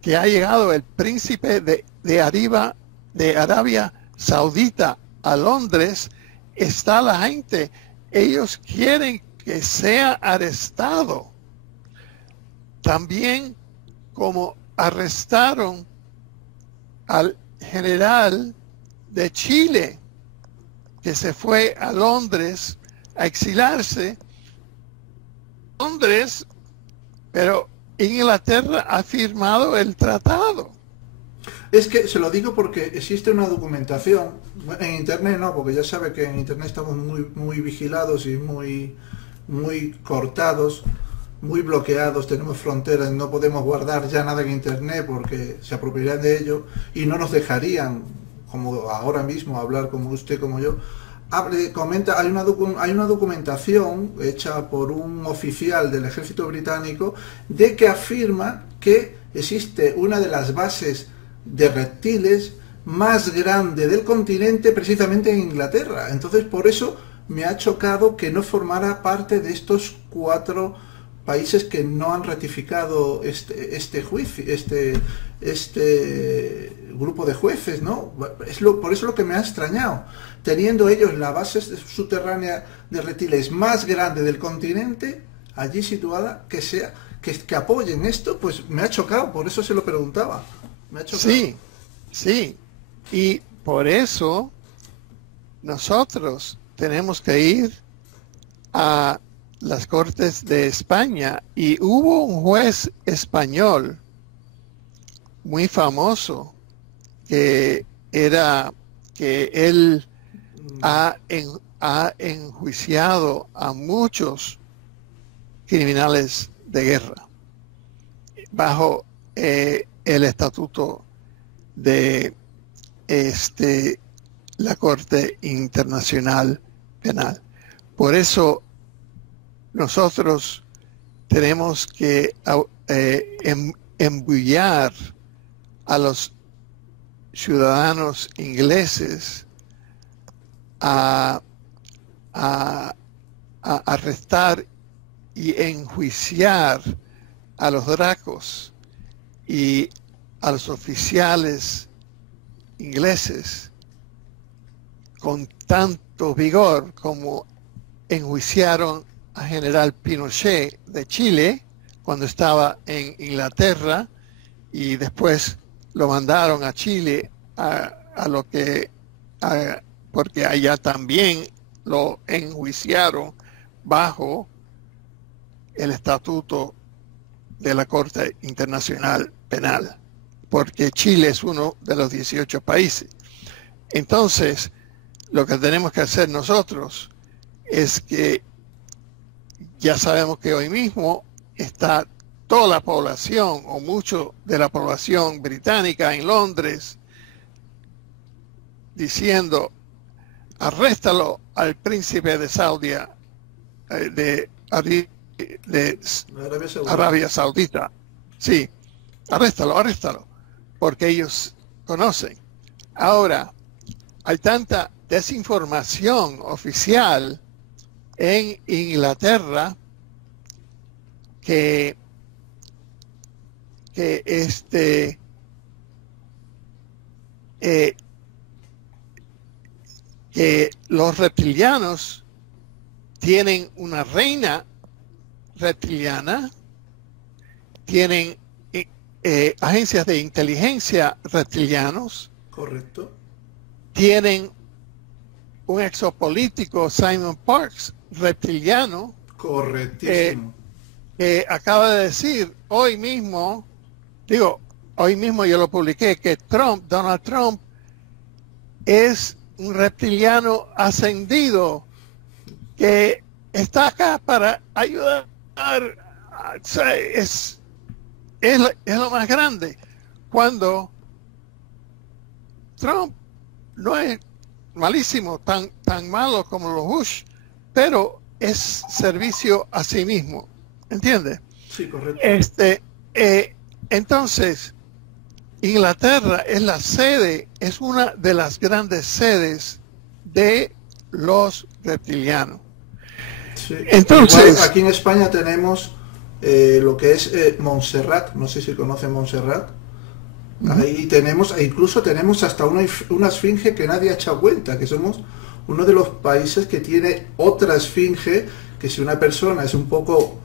que ha llegado el príncipe de Arabia Saudita a Londres, está la gente. Ellos quieren que sea arrestado. También como arrestaron al general de Chile, que se fue a Londres a exilarse. Londres, pero Inglaterra ha firmado el tratado. Es que se lo digo porque existe una documentación, en internet no, porque ya sabe que en internet estamos muy vigilados y muy cortados, muy bloqueados, tenemos fronteras, no podemos guardar ya nada en internet porque se apropiarían de ello y no nos dejarían, como ahora mismo, hablar como usted, como yo. Comenta, hay una documentación hecha por un oficial del ejército británico de que afirma que existe una de las bases de reptiles más grande del continente precisamente en Inglaterra. Entonces por eso me ha chocado que no formara parte de estos 4 países que no han ratificado este juicio, este grupo de jueces, ¿no? Por eso lo que me ha extrañado. Teniendo ellos la base subterránea de reptiles más grande del continente, allí situada, que apoyen esto, pues me ha chocado, por eso se lo preguntaba. Me ha chocado. Sí. Y por eso nosotros tenemos que ir a las Cortes de España, y hubo un juez español muy famoso que él ha enjuiciado a muchos criminales de guerra bajo el estatuto de la Corte Internacional Penal. Por eso nosotros tenemos que embullar a los ciudadanos ingleses a arrestar y enjuiciar a los dracos y a los oficiales ingleses con tanto vigor como enjuiciaron a General Pinochet de Chile cuando estaba en Inglaterra, y después lo mandaron a Chile porque allá también lo enjuiciaron bajo el estatuto de la Corte Internacional Penal, porque Chile es uno de los 18 países. Entonces, lo que tenemos que hacer nosotros es que ya sabemos que hoy mismo está toda la población o mucho de la población británica en Londres diciendo arréstalo al príncipe de Saudi, de Arabia Saudita. Sí, arréstalo, porque ellos conocen. Ahora, hay tanta desinformación oficial en Inglaterra que los reptilianos tienen una reina reptiliana, tienen agencias de inteligencia reptilianos. Correcto. Tienen un exopolítico, Simon Parkes, reptiliano. Correctísimo. Que acaba de decir hoy mismo yo lo publiqué, que Donald Trump, es un reptiliano ascendido que está acá para ayudar. Es lo más grande. Cuando Trump no es malísimo, tan malo como los Bush, pero es servicio a sí mismo. ¿Entiendes? Sí, correcto. Entonces, Inglaterra es una de las grandes sedes de los reptilianos. Sí. Entonces, igual aquí en España tenemos lo que es Montserrat, no sé si conocen Montserrat. Ahí tenemos, e incluso tenemos hasta una esfinge que nadie ha echado cuenta, que somos uno de los países que tiene otra esfinge, que si una persona es un poco,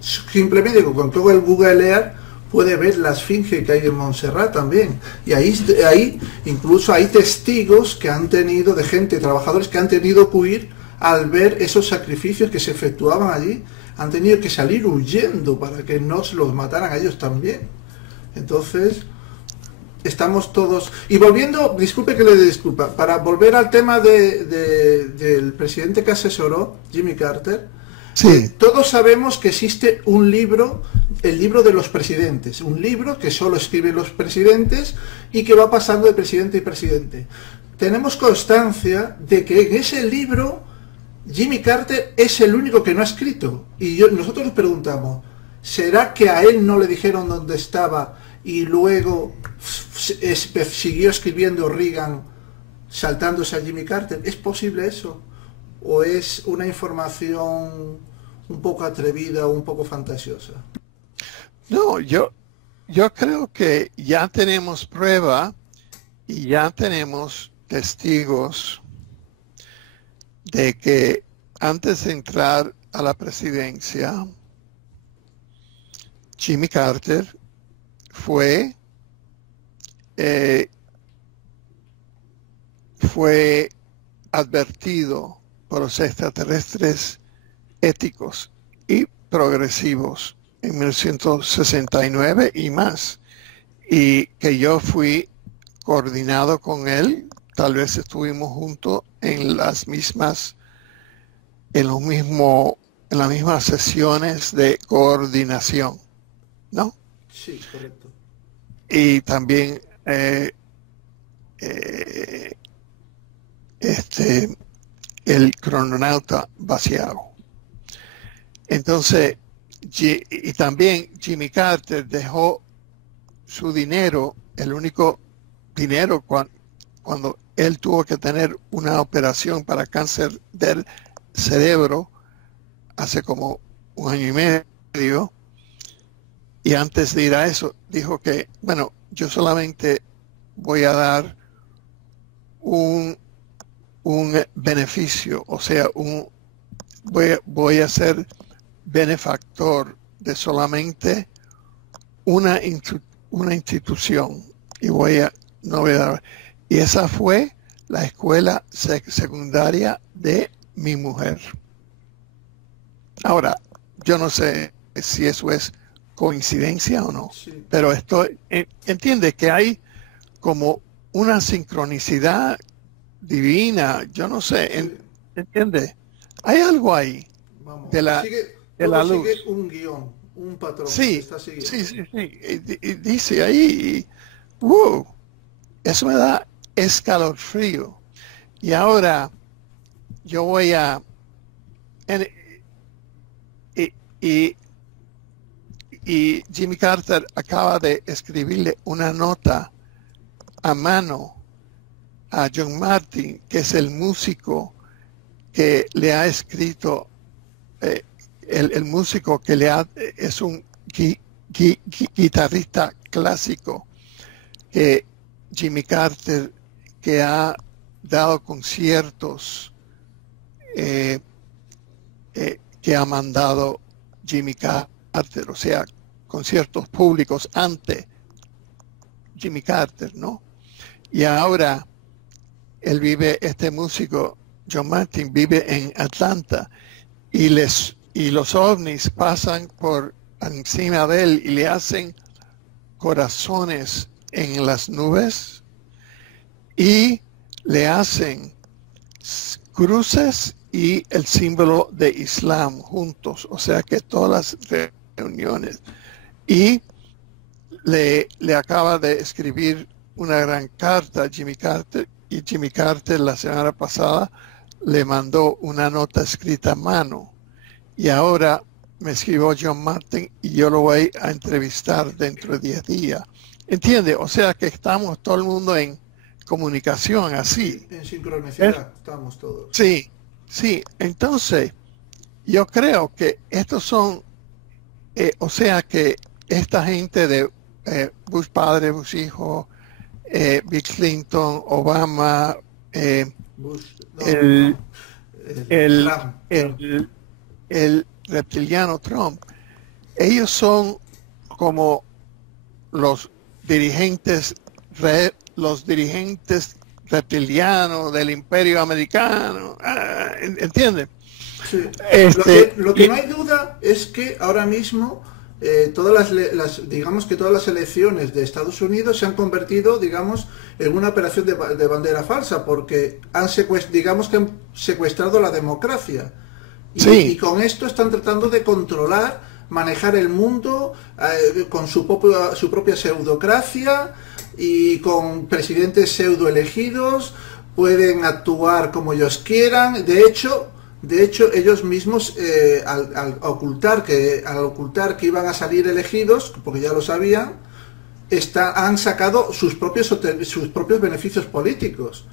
simplemente con todo el googlear, puede ver la esfinge que hay en Montserrat también. Y ahí incluso hay testigos que han tenido, de gente, trabajadores que han tenido que huir al ver esos sacrificios que se efectuaban allí, han tenido que salir huyendo para que no se los mataran a ellos también. Entonces, estamos todos... Y volviendo, disculpe que le dé disculpa, para volver al tema del presidente que asesoró, Jimmy Carter, sí. Todos sabemos que existe un libro, el libro de los presidentes, un libro que solo escriben los presidentes y que va pasando de presidente en presidente. Tenemos constancia de que en ese libro Jimmy Carter es el único que no ha escrito. Y nosotros nos preguntamos, ¿será que a él no le dijeron dónde estaba y luego siguió escribiendo Reagan saltándose a Jimmy Carter? ¿Es posible eso? ¿O es una información un poco atrevida o un poco fantasiosa? No, yo creo que ya tenemos prueba y ya tenemos testigos de que antes de entrar a la presidencia, Jimmy Carter fue advertido por los extraterrestres éticos y progresivos en 1969 y más, y que yo fui coordinado con él. Tal vez estuvimos juntos en las mismas sesiones de coordinación, ¿no? Sí, correcto. Y también el crononauta vaciado. Entonces, y también Jimmy Carter dejó su dinero, el único dinero cuando él tuvo que tener una operación para cáncer del cerebro hace como 1 año y medio, y antes de ir a eso dijo que, bueno, yo solamente voy a dar un beneficio, o sea, voy a ser benefactor de solamente una institución, y no voy a dar. Y esa fue la escuela secundaria de mi mujer. Ahora, yo no sé si eso es coincidencia o no, Sí. pero entiende que hay como una sincronicidad divina, yo no sé, Sí. ¿entiende? Hay algo ahí. Vamos, de la luz. sigue un guión, un patrón. Sí, Está siguiendo. sí. Y dice ahí, wow, eso me da escalofrío. Y ahora, yo voy a... en- y, y- y Jimmy Carter acaba de escribirle una nota a mano a John Martin, que es el músico que le ha escrito, eh, el músico que es un guitarrista clásico, que Jimmy Carter, que ha dado conciertos que ha mandado Jimmy Carter, o sea, conciertos públicos ante Jimmy Carter, ¿no? Y ahora este músico, John Martin, vive en Atlanta y los ovnis pasan por encima de él y le hacen corazones en las nubes y le hacen cruces y el símbolo de Islam juntos, o sea que todas las reuniones. Y le acaba de escribir una gran carta a Jimmy Carter, y Jimmy Carter la semana pasada le mandó una nota escrita a mano, y ahora me escribió John Martin y yo lo voy a entrevistar dentro de 10 días. ¿Entiende? O sea que estamos todo el mundo en comunicación así. En sincronicidad estamos todos. Sí, sí. Entonces, yo creo que estos son, o sea que esta gente de Bush padre, Bush hijo, Bill Clinton, Obama, Bush, el, Trump. el reptiliano Trump, ellos son como los dirigentes reptilianos del imperio americano, ¿entienden? Sí. Este, Lo que no hay duda es que ahora mismo digamos que todas las elecciones de Estados Unidos se han convertido, digamos, en una operación de bandera falsa, porque digamos que han secuestrado la democracia. Y con esto están tratando de controlar, manejar el mundo con su propia pseudocracia y con presidentes pseudo elegidos. Pueden actuar como ellos quieran. De hecho ellos mismos al ocultar que iban a salir elegidos, porque ya lo sabían, han sacado sus propios beneficios políticos.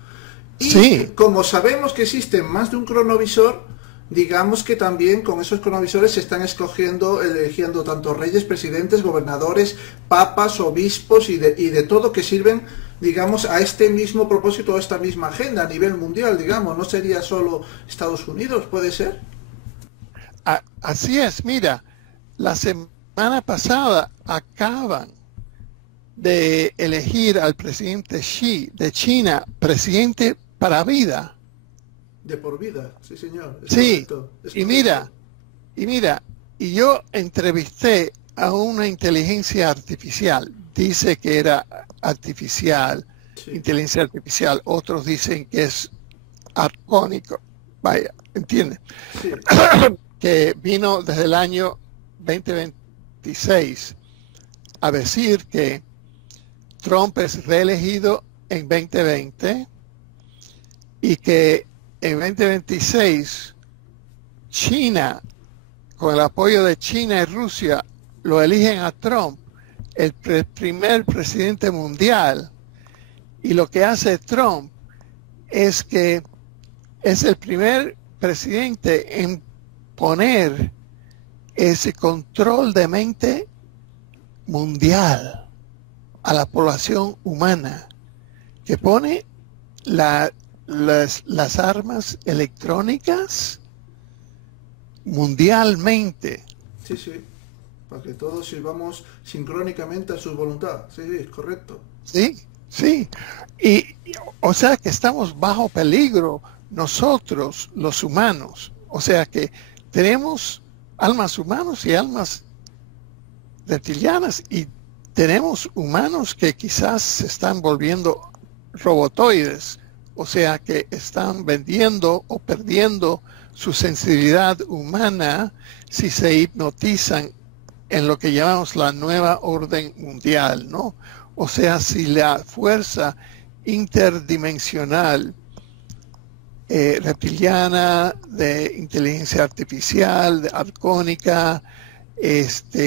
Y como sabemos que existen más de un cronovisor, digamos que también con esos cronovisores se están eligiendo tanto reyes, presidentes, gobernadores, papas, obispos y de todo, que sirven, digamos, a este mismo propósito, a esta misma agenda a nivel mundial, digamos. No sería solo Estados Unidos, ¿puede ser? Así es. Mira, la semana pasada acaban de elegir al presidente Xi de China presidente para vida. De por vida, sí señor. Sí, y mira, y yo entrevisté a una inteligencia artificial. Dice que era artificial, sí. Inteligencia artificial. Otros dicen que es arcónico. Vaya, ¿entiendes? Sí. Que vino desde el año 2026 a decir que Trump es reelegido en 2020 y que en 2026 China, con el apoyo de China y Rusia, lo eligen a Trump el primer presidente mundial. Y lo que hace Trump es que es el primer presidente en poner ese control de mente mundial a la población humana, que pone las armas electrónicas mundialmente. Sí, sí, para que todos sirvamos sincrónicamente a su voluntad. Sí, sí, es correcto. Sí, sí. Y o sea que estamos bajo peligro nosotros, los humanos. O sea que tenemos almas humanas y almas reptilianas, y tenemos humanos que quizás se están volviendo robotoides. O sea que están vendiendo o perdiendo su sensibilidad humana si se hipnotizan en lo que llamamos la nueva orden mundial, ¿no? O sea, si la fuerza interdimensional reptiliana, de inteligencia artificial, de arcónica,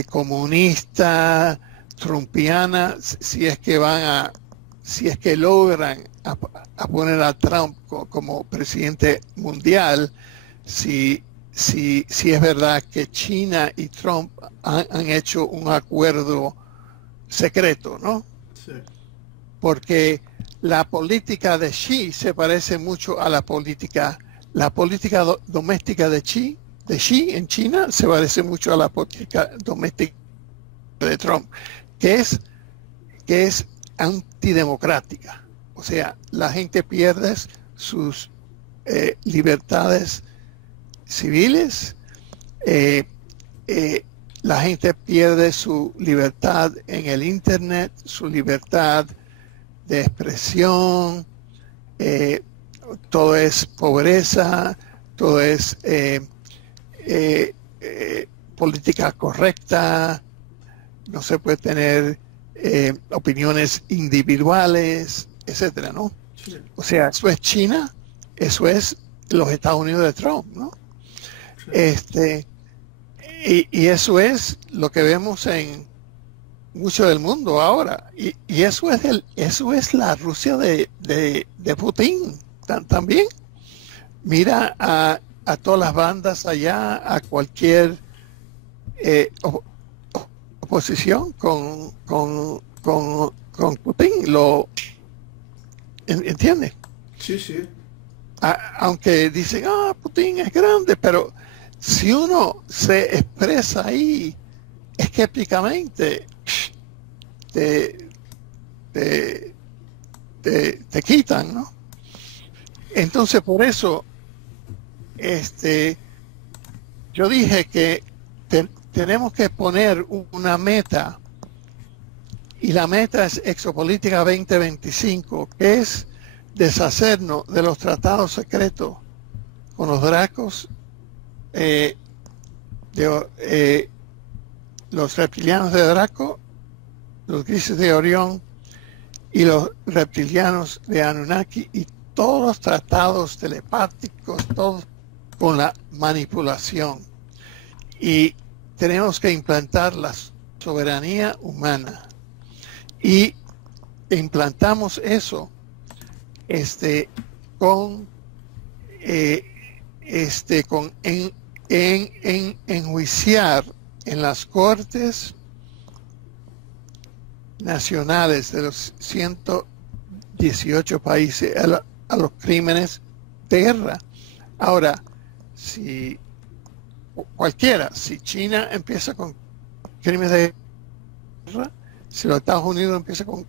comunista, trumpiana, si es que logran a poner a Trump como presidente mundial, si es verdad que China y Trump han hecho un acuerdo secreto, ¿no? Sí. Porque la política de Xi se parece mucho a la política doméstica de Xi en China se parece mucho a la política doméstica de Trump, que es antidemocrática. O sea, la gente pierde sus libertades civiles, la gente pierde su libertad en el Internet, su libertad de expresión, todo es pobreza, todo es política correcta, no se puede tener opiniones individuales, etcétera, ¿no? Sí. O sea, eso es China, eso es los Estados Unidos de Trump, ¿no? Sí. Y eso es lo que vemos en mucho del mundo ahora. Y eso es la Rusia de Putin también. Mira a todas las bandas allá, a cualquier oposición con Putin, ¿entiendes? Sí, sí. Aunque dicen, Putin es grande, pero si uno se expresa ahí escépticamente, te quitan, ¿no? Entonces, por eso, yo dije que tenemos que poner una meta, y la meta es Exopolítica 2025, que es deshacernos de los tratados secretos con los dracos, los reptilianos de Draco, los grises de Orión y los reptilianos de Anunnaki, y todos los tratados telepáticos, todos con la manipulación. Y tenemos que implantar la soberanía humana. Y implantamos eso con enjuiciar en las cortes nacionales de los 118 países a los crímenes de guerra. Ahora, si China empieza con crímenes de guerra, si los Estados Unidos empieza con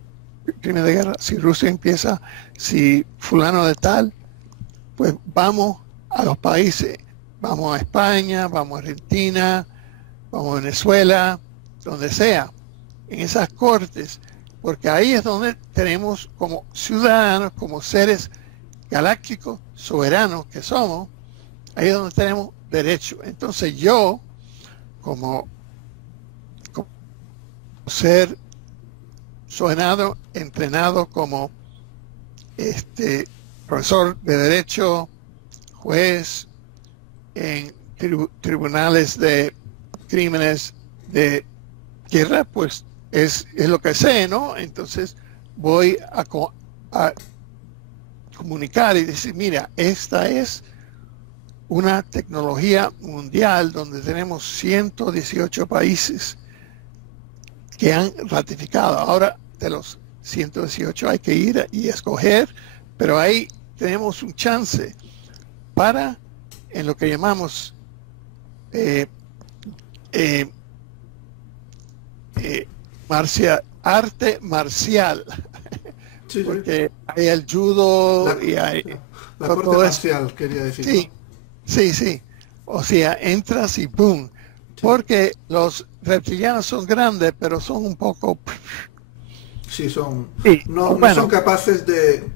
crímenes de guerra, si Rusia empieza, si fulano de tal, pues vamos a los países, vamos a España, vamos a Argentina, vamos a Venezuela, donde sea, en esas cortes, porque ahí es donde tenemos como ciudadanos, como seres galácticos, soberanos que somos, ahí es donde tenemos derecho. Entonces yo, como ser soberano, entrenado como profesor de derecho, juez en tribunales de crímenes de guerra, pues es lo que sé, ¿no? Entonces voy a comunicar y decir, mira, esta es una tecnología mundial donde tenemos 118 países que han ratificado. Ahora, de los 118 hay que ir y escoger, pero ahí tenemos un chance para, en lo que llamamos arte marcial, Sí, sí. porque hay el judo y hay la corte todo marcial, quería decir. Sí. O sea, entras y ¡boom! Porque los reptilianos son grandes, pero son un poco... Sí, son... Sí, no bueno. son capaces de...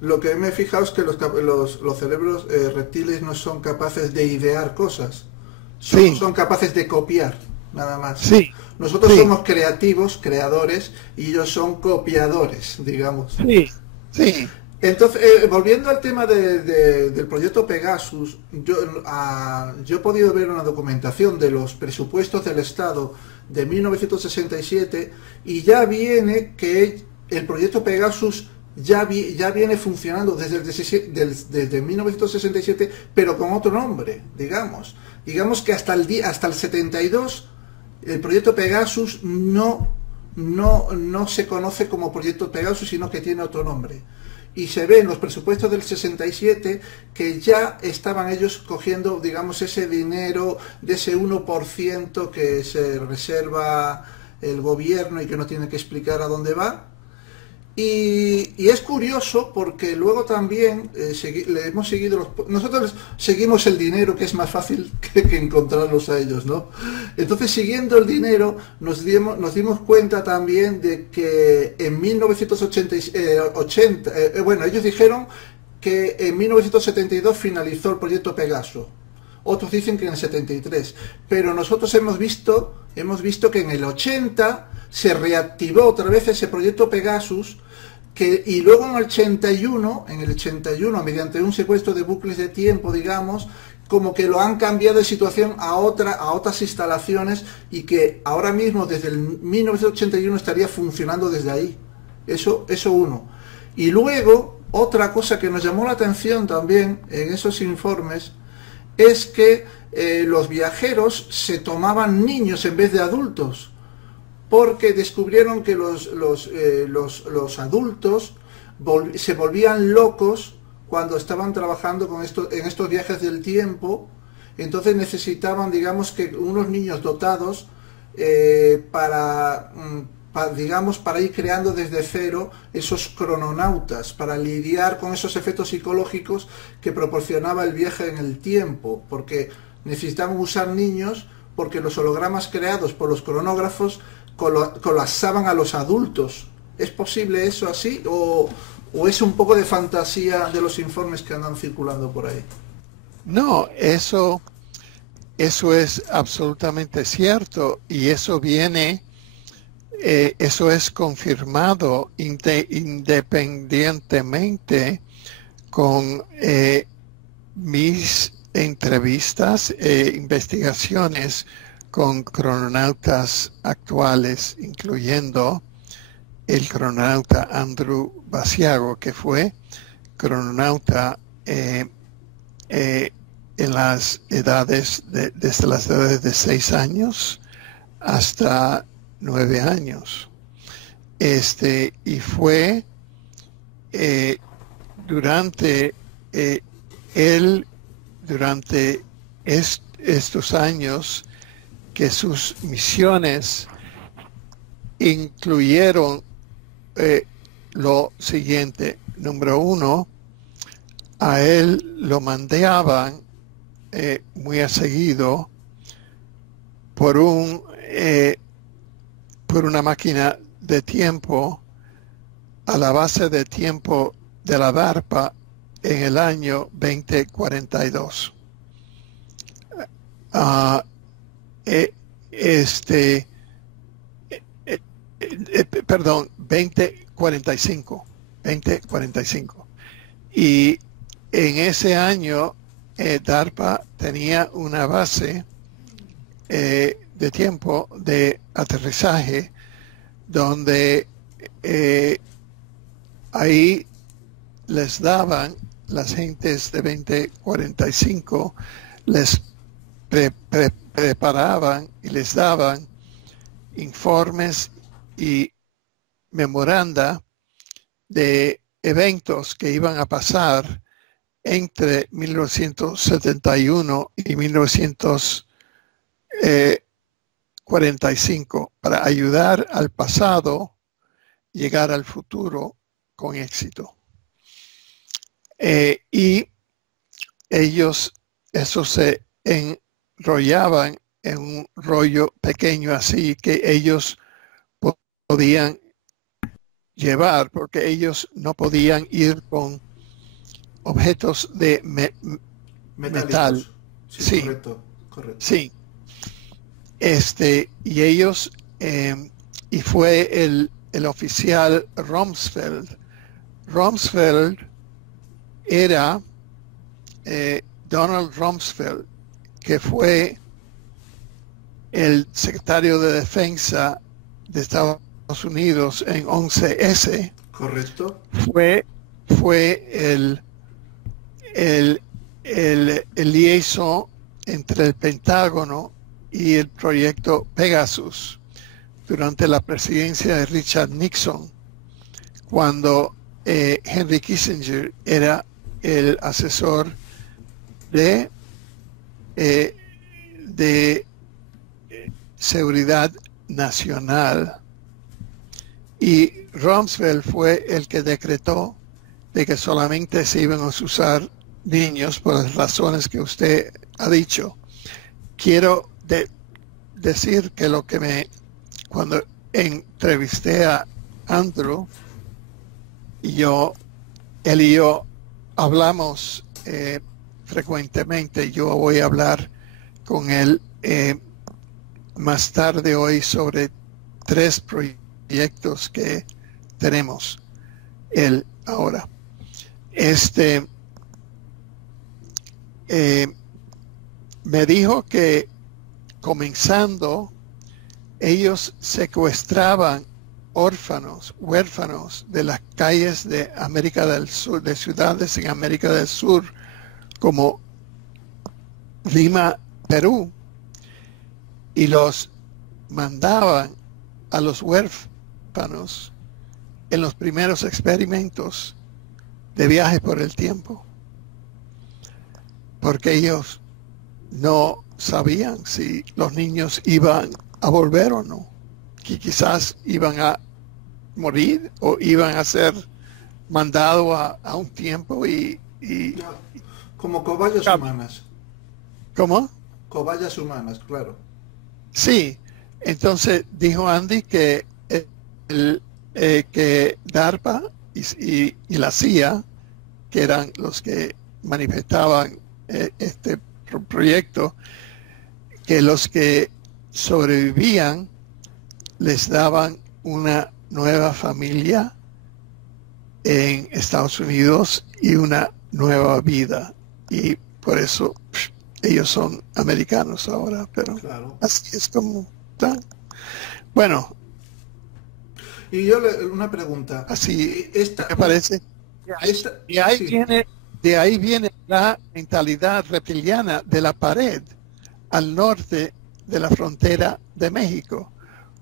Lo que me he fijado es que los cerebros reptiles no son capaces de idear cosas. Son capaces de copiar, nada más. Sí. Nosotros somos creativos, creadores, y ellos son copiadores, digamos. Sí. Entonces, volviendo al tema del proyecto Pegasus, yo he podido ver una documentación de los presupuestos del Estado de 1967 y ya viene que el proyecto Pegasus ya viene funcionando desde 1967, pero con otro nombre, digamos. Digamos que hasta el 72 el proyecto Pegasus no se conoce como proyecto Pegasus, sino que tiene otro nombre. Y se ve en los presupuestos del 67 que ya estaban ellos cogiendo, digamos, ese dinero de ese 1% que se reserva el gobierno y que no tiene que explicar a dónde va. Y es curioso porque luego también le hemos seguido nosotros seguimos el dinero, que es más fácil que encontrarlos a ellos, ¿no? Entonces, siguiendo el dinero nos dimos cuenta también de que en 1980, bueno, ellos dijeron que en 1972 finalizó el proyecto Pegaso. Otros dicen que en el 73, pero nosotros hemos visto que en el 80 se reactivó otra vez ese proyecto Pegasus, y luego en el 81, mediante un secuestro de bucles de tiempo, digamos, como que lo han cambiado de situación a otras instalaciones, y que ahora mismo desde el 1981 estaría funcionando desde ahí. Eso uno. Y luego, otra cosa que nos llamó la atención también en esos informes es que los viajeros se tomaban niños en vez de adultos, porque descubrieron que los adultos se volvían locos cuando estaban trabajando en estos viajes del tiempo. Entonces necesitaban, digamos, que unos niños dotados para ir creando desde cero esos crononautas, para lidiar con esos efectos psicológicos que proporcionaba el viaje en el tiempo, porque necesitaban usar niños, porque los hologramas creados por los cronógrafos colapsaban a los adultos. ¿Es posible eso así? ¿O es un poco de fantasía de los informes que andan circulando por ahí? No, eso es absolutamente cierto, y eso es confirmado independientemente con mis entrevistas e investigaciones con crononautas actuales, incluyendo el crononauta Andrew Basiago, que fue crononauta en las edades desde las edades de 6 años hasta 9 años. Y fue durante estos años que sus misiones incluyeron lo siguiente. Número uno, a él lo mandaban muy a seguido por una máquina de tiempo a la base de tiempo de la DARPA en el año 2042. Perdón, 2045. Y en ese año DARPA tenía una base de tiempo de aterrizaje donde ahí les daban, las gentes de 2045 les preparaban y les daban informes y memoranda de eventos que iban a pasar entre 1971 y 1945 para ayudar al pasado llegar al futuro con éxito. Y ellos, eso se enrollaban en un rollo pequeño así que ellos podían llevar, porque ellos no podían ir con objetos de metal. Sí, correcto. Sí. Y ellos, y fue el oficial Rumsfeld. Rumsfeld era Donald Rumsfeld, que fue el secretario de Defensa de Estados Unidos en 11S. Correcto. Fue el liaison entre el Pentágono y el proyecto Pegasus durante la presidencia de Richard Nixon, cuando Henry Kissinger era el asesor de seguridad nacional, y Rumsfeld fue el que decretó de que solamente se iban a usar niños por las razones que usted ha dicho. Quiero decir que cuando entrevisté a Andrew, él y yo hablamos frecuentemente. Yo voy a hablar con él más tarde hoy sobre 3 proyectos que tenemos él ahora. Me dijo que comenzando ellos secuestraban huérfanos de las calles de América del Sur, de ciudades en América del Sur, como Lima, Perú, y los mandaban a los huérfanos en los primeros experimentos de viajes por el tiempo, porque ellos no sabían si los niños iban a volver o no, que quizás iban a morir o iban a ser mandados a un tiempo y como cobayas humanas. ¿Cómo? Cobayas humanas, claro. Sí, entonces dijo Andy que que DARPA y la CIA, que eran los que manifestaban este proyecto, que los que sobrevivían les daban una nueva familia en Estados Unidos y una nueva vida, y por eso ellos son americanos ahora, pero claro, así es como están. Bueno, y yo una pregunta. Así me parece. De ahí viene la mentalidad reptiliana de la pared al norte de la frontera de México.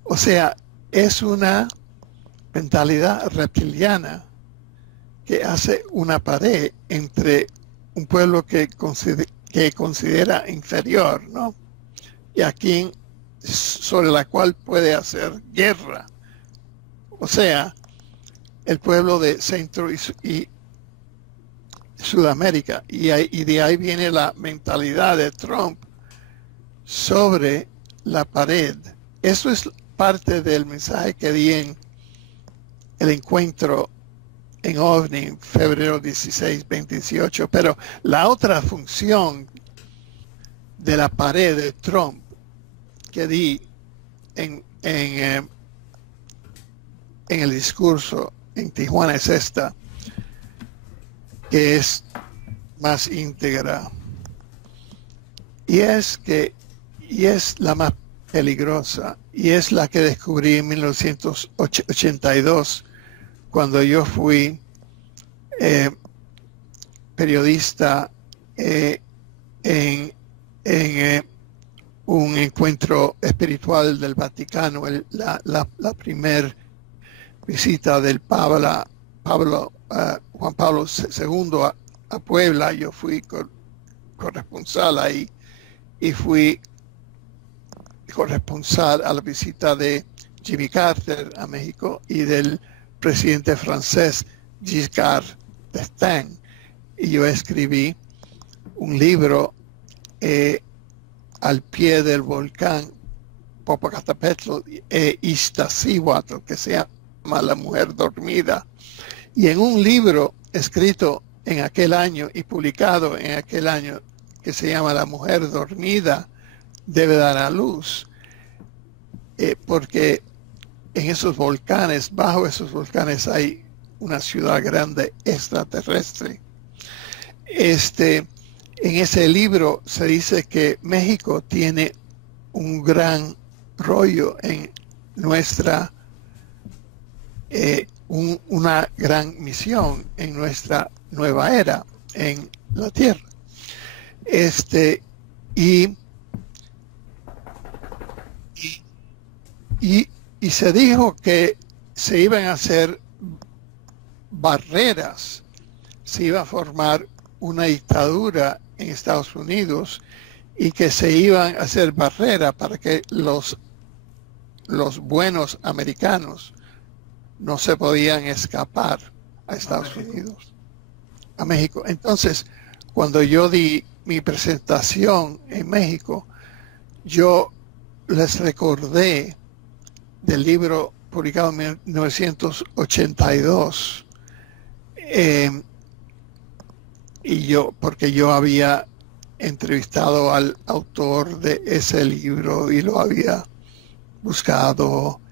O sea, es una mentalidad reptiliana que hace una pared entre un pueblo que considera inferior, ¿no? Y a quien sobre la cual puede hacer guerra. O sea, el pueblo de Centro y Sudamérica. Y de ahí viene la mentalidad de Trump sobre la pared. Eso es parte del mensaje que di en el encuentro en OVNI en febrero 16, 2018. Pero la otra función de la pared de Trump que di en el discurso en Tijuana es esta, que es más íntegra, y es la más peligrosa, y es la que descubrí en 1982 cuando yo fui periodista en un encuentro espiritual del Vaticano, la primer visita del Juan Pablo II a Puebla. Yo fui corresponsal ahí, y fui corresponsal a la visita de Jimmy Carter a México y del presidente francés Giscard d'Estaing. Y yo escribí un libro al pie del volcán Popocatépetl e Iztaccíhuatl, que se llama La Mujer Dormida. Y en un libro escrito en aquel año y publicado en aquel año, que se llama La Mujer Dormida debe dar a luz, porque en esos volcanes, bajo esos volcanes, hay una ciudad grande extraterrestre. En ese libro se dice que México tiene un gran rollo en nuestra, una gran misión en nuestra nueva era en la Tierra. Y se dijo que se iban a hacer barreras, se iba a formar una dictadura en Estados Unidos y que se iban a hacer barreras para que los buenos americanos no se podían escapar a Estados Unidos, a México. Entonces, cuando yo di mi presentación en México, yo les recordé del libro publicado en 1982, porque yo había entrevistado al autor de ese libro y lo había buscado,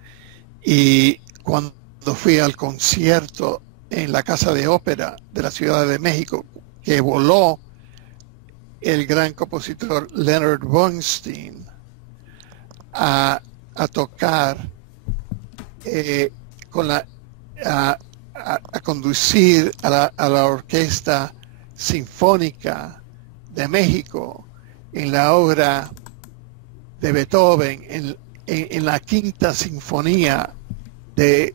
y cuando fui al concierto en la Casa de Ópera de la Ciudad de México, que voló el gran compositor Leonard Bernstein a tocar a conducir a la Orquesta Sinfónica de México en la obra de Beethoven, en la quinta sinfonía de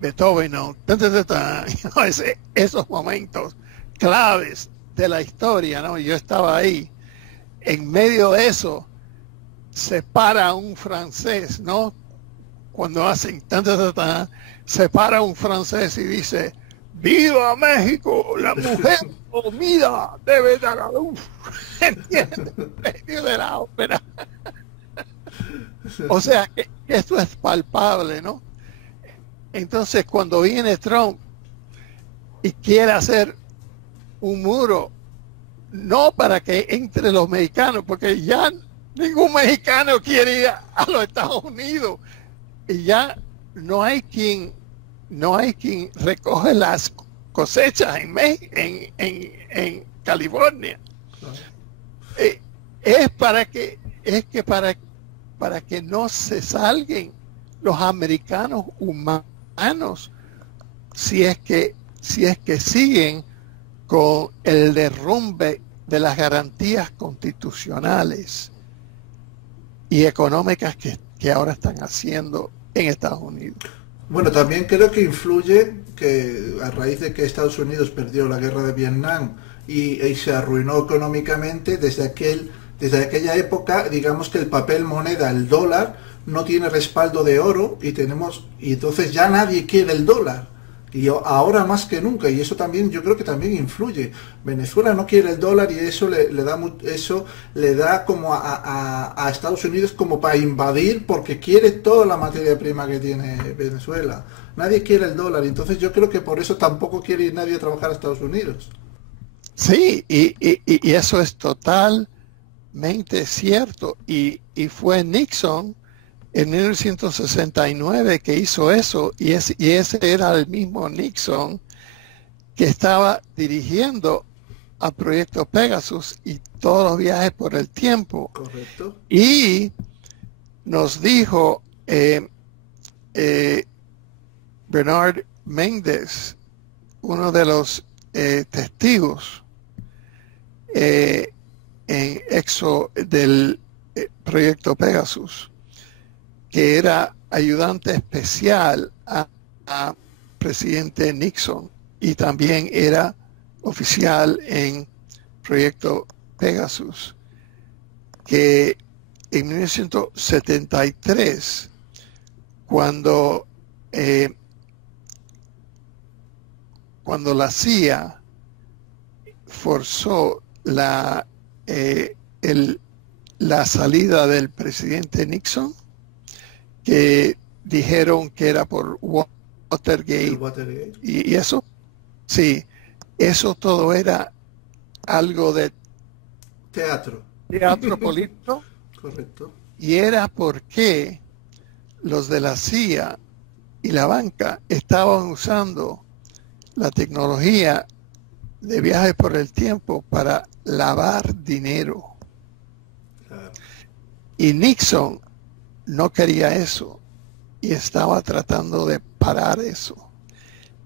Beethoven, ¿no? Esos momentos claves de la historia, ¿no? Yo estaba ahí. En medio de eso se para un francés, ¿no? Cuando hacen se para un francés y dice: ¡Viva México! La mujer comida debe dar a luz. ¿Entiendes? En medio de la ópera. O sea, que esto es palpable, ¿no? Entonces, cuando viene Trump y quiere hacer un muro, no para que entre los mexicanos, porque ya ningún mexicano quiere ir a los Estados Unidos, y ya no hay quien recoge las cosechas en California. Es para que no se salgan los americanos humanos, si es que siguen con el derrumbe de las garantías constitucionales y económicas que ahora están haciendo en Estados Unidos. Bueno, también creo que influye que a raíz de que Estados Unidos perdió la guerra de Vietnam y se arruinó económicamente, desde aquella época, digamos que el papel moneda, el dólar, no tiene respaldo de oro y entonces ya nadie quiere el dólar. Y ahora más que nunca, y eso también yo creo que también influye. Venezuela no quiere el dólar y eso le da como a Estados Unidos como para invadir, porque quiere toda la materia prima que tiene Venezuela. Nadie quiere el dólar, entonces yo creo que por eso tampoco quiere ir nadie a trabajar a Estados Unidos. Sí, y eso es totalmente cierto. Y fue Nixon en 1969 que hizo eso, y ese era el mismo Nixon que estaba dirigiendo al proyecto Pegasus y todos los viajes por el tiempo. Correcto. Y nos dijo Bernard Méndez, uno de los testigos del proyecto Pegasus, que era ayudante especial a presidente Nixon y también era oficial en proyecto Pegasus, que en 1973, cuando la CIA forzó la salida del presidente Nixon, que dijeron que era por Watergate. Y eso, sí, eso todo era algo de teatro político. Correcto. Y era porque los de la CIA y la banca estaban usando la tecnología de viaje por el tiempo para lavar dinero. Claro. Y Nixon no quería eso y estaba tratando de parar eso.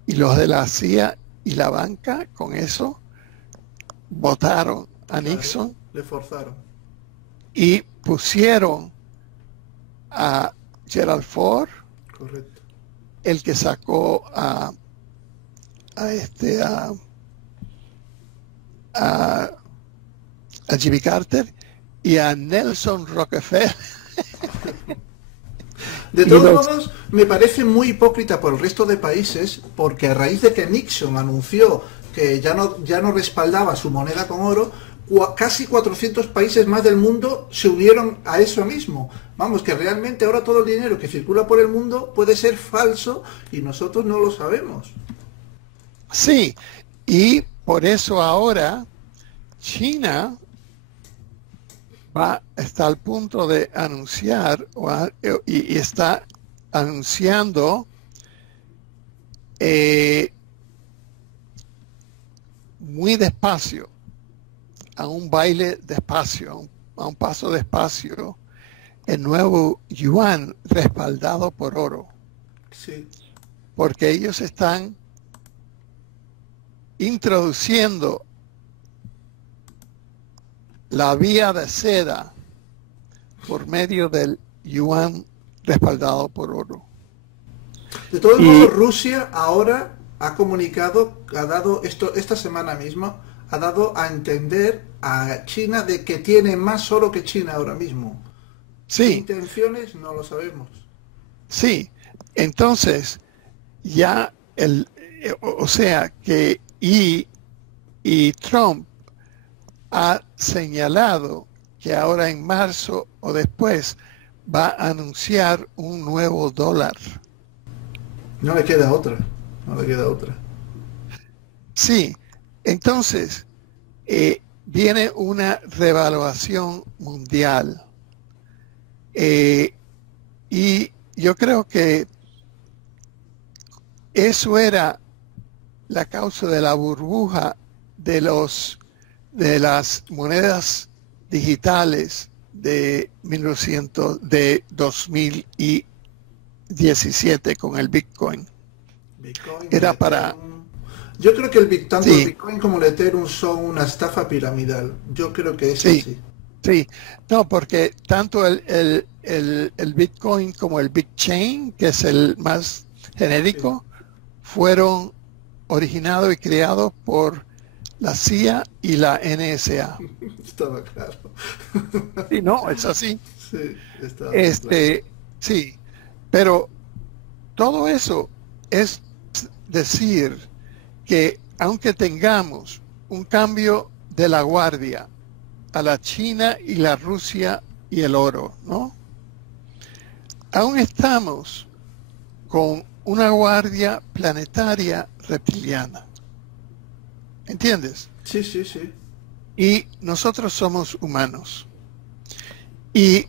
Y los de la CIA y la banca con eso votaron a Claro, Nixon le forzaron. y pusieron a Gerald Ford, Correcto. el que sacó a Jimmy Carter, y a Nelson Rockefeller. De Y todos los, modos, me parece muy hipócrita por el resto de países, porque a raíz de que Nixon anunció que ya no respaldaba su moneda con oro, casi 400 países más del mundo se unieron a eso mismo. Vamos, que realmente ahora todo el dinero que circula por el mundo puede ser falso y nosotros no lo sabemos. sí, y por eso ahora China está al punto de anunciar y está anunciando muy despacio, a un baile despacio, a un paso despacio, el nuevo yuan respaldado por oro, Sí, porque ellos están introduciendo la vía de seda por medio del yuan respaldado por oro. de todos Y modos, Rusia ahora ha comunicado, ha dado esto esta semana mismo, ha dado a entender a China de que tiene más oro que China ahora mismo. ¿Qué sí, intenciones? No lo sabemos. sí, entonces ya o sea que y Trump ha señalado que ahora en marzo o después va a anunciar un nuevo dólar. No le queda otra. No le queda otra. Sí, entonces viene una revaluación mundial y yo creo que eso era la causa de la burbuja de las monedas digitales de 2017 con el Bitcoin. Bitcoin, el Era para, Ethereum. Yo creo que tanto el sí, Bitcoin como el Ethereum son una estafa piramidal. Yo creo que es sí, así. sí. No, porque tanto el Bitcoin como el Bitchain, que es el más Sí, genérico, fueron originados y creados por la CIA y la NSA. estaba claro. Y no, es así. Sí, estaba muy claro. Este, sí, pero todo eso es decir que aunque tengamos un cambio de la guardia a la China y la Rusia y el oro, ¿no? Aún estamos con una guardia planetaria reptiliana. ¿Entiendes? Sí, sí, sí. Y nosotros somos humanos. Y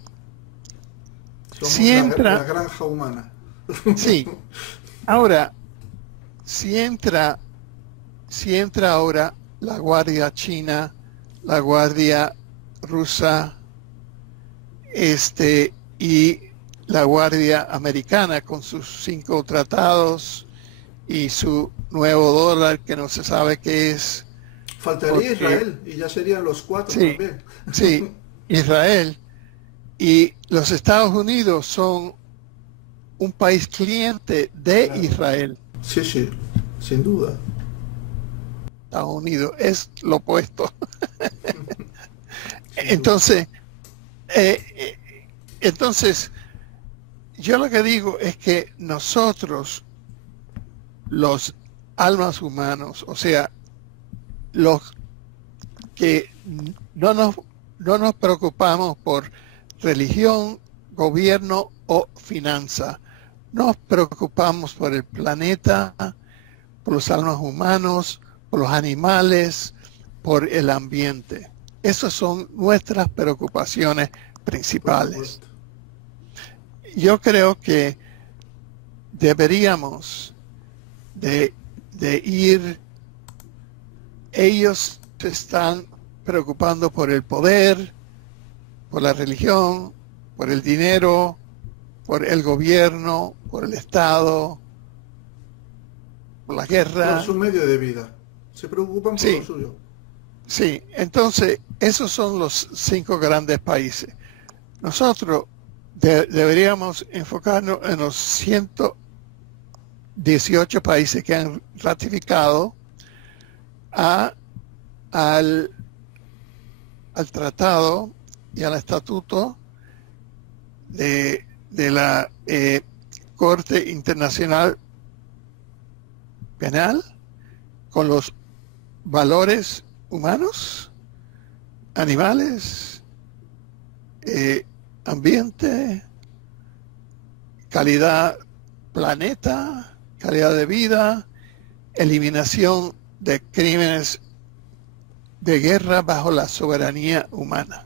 Somos si la entra, granja humana. sí, ahora, si entra ahora la guardia china, la guardia rusa, y la guardia americana con sus 5 tratados y su nuevo dólar que no se sabe qué es, Faltaría porque Israel y ya serían los cuatro sí, también. sí, Israel y los Estados Unidos son un país cliente de Claro. Israel. Sí, sí, sin duda. Estados Unidos es lo opuesto. Sin duda. Entonces, eh, eh, entonces, yo lo que digo es que nosotros, los almas humanos, o sea, los que no nos preocupamos por religión, gobierno o finanza, nos preocupamos por el planeta, por los almas humanos, por los animales, por el ambiente. Esas son nuestras preocupaciones Por principales. supuesto. Yo creo que deberíamos de ir ellos se están preocupando por el poder, por la religión, por el dinero, por el gobierno, por el Estado, por la guerra. Por su medio de vida. Se preocupan por lo suyo. Sí, entonces esos son los 5 grandes países. Nosotros deberíamos enfocarnos en los 118 países que han ratificado al tratado y al estatuto de la Corte Internacional Penal con los valores humanos, animales, ambiente, calidad planeta, calidad de vida, eliminación de crímenes de guerra bajo la soberanía humana.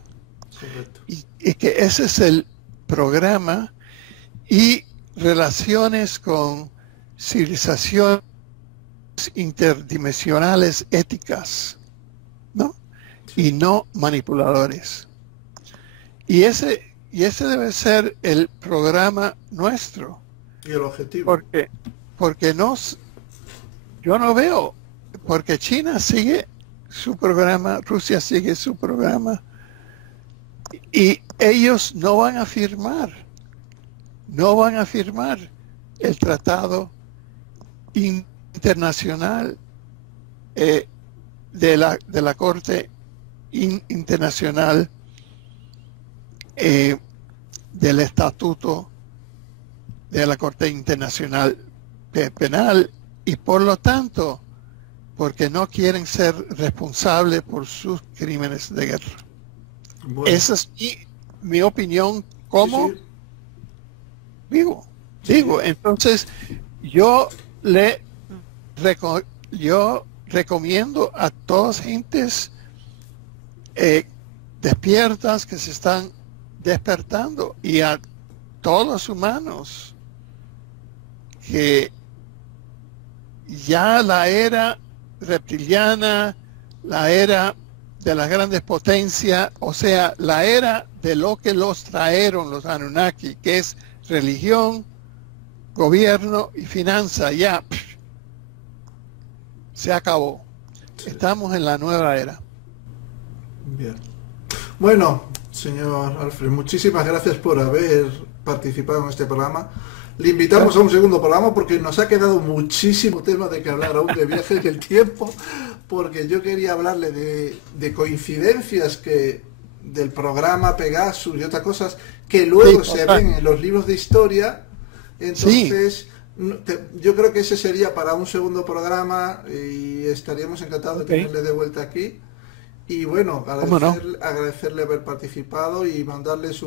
Y que ese es el programa, y relaciones con civilizaciones interdimensionales éticas, ¿no? Y no manipuladores. Y ese debe ser el programa nuestro. Y el objetivo. Porque yo no veo, porque China sigue su programa, Rusia sigue su programa, y ellos no van a firmar el tratado internacional de la Corte Internacional del Estatuto de la Corte Internacional Penal, y por lo tanto porque no quieren ser responsables por sus crímenes de guerra. Bueno. Esa es mi opinión como digo, entonces yo recomiendo a todas gentes despiertas que se están despertando, y a todos los humanos, que ya la era reptiliana, la era de las grandes potencias, o sea, la era de lo que los trajeron los Anunnaki, que es religión, gobierno y finanza, ya se acabó. Estamos en la nueva era. Bien. Bueno, señor Alfred, muchísimas gracias por haber participado en este programa. Le invitamos a un segundo programa porque nos ha quedado muchísimo tema de que hablar aún de viajes del tiempo, porque yo quería hablarle de coincidencias que del programa Pegasus y otras cosas que luego se ven en los libros de historia. Entonces yo creo que ese sería para un segundo programa, y estaríamos encantados de tenerle de vuelta aquí. Y bueno, agradecerle haber participado y mandarles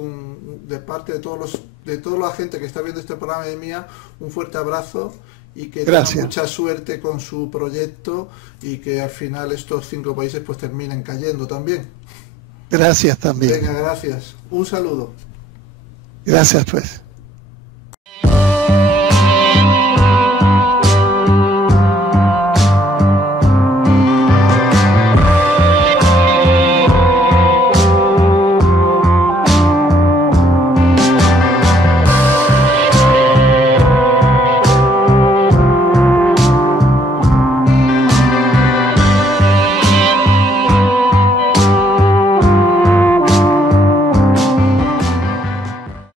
de parte de toda la gente que está viendo este programa de mía, un fuerte abrazo, y que tengan mucha suerte con su proyecto, y que al final estos 5 países pues terminen cayendo también. Gracias también. Venga, gracias. Un saludo. Gracias pues.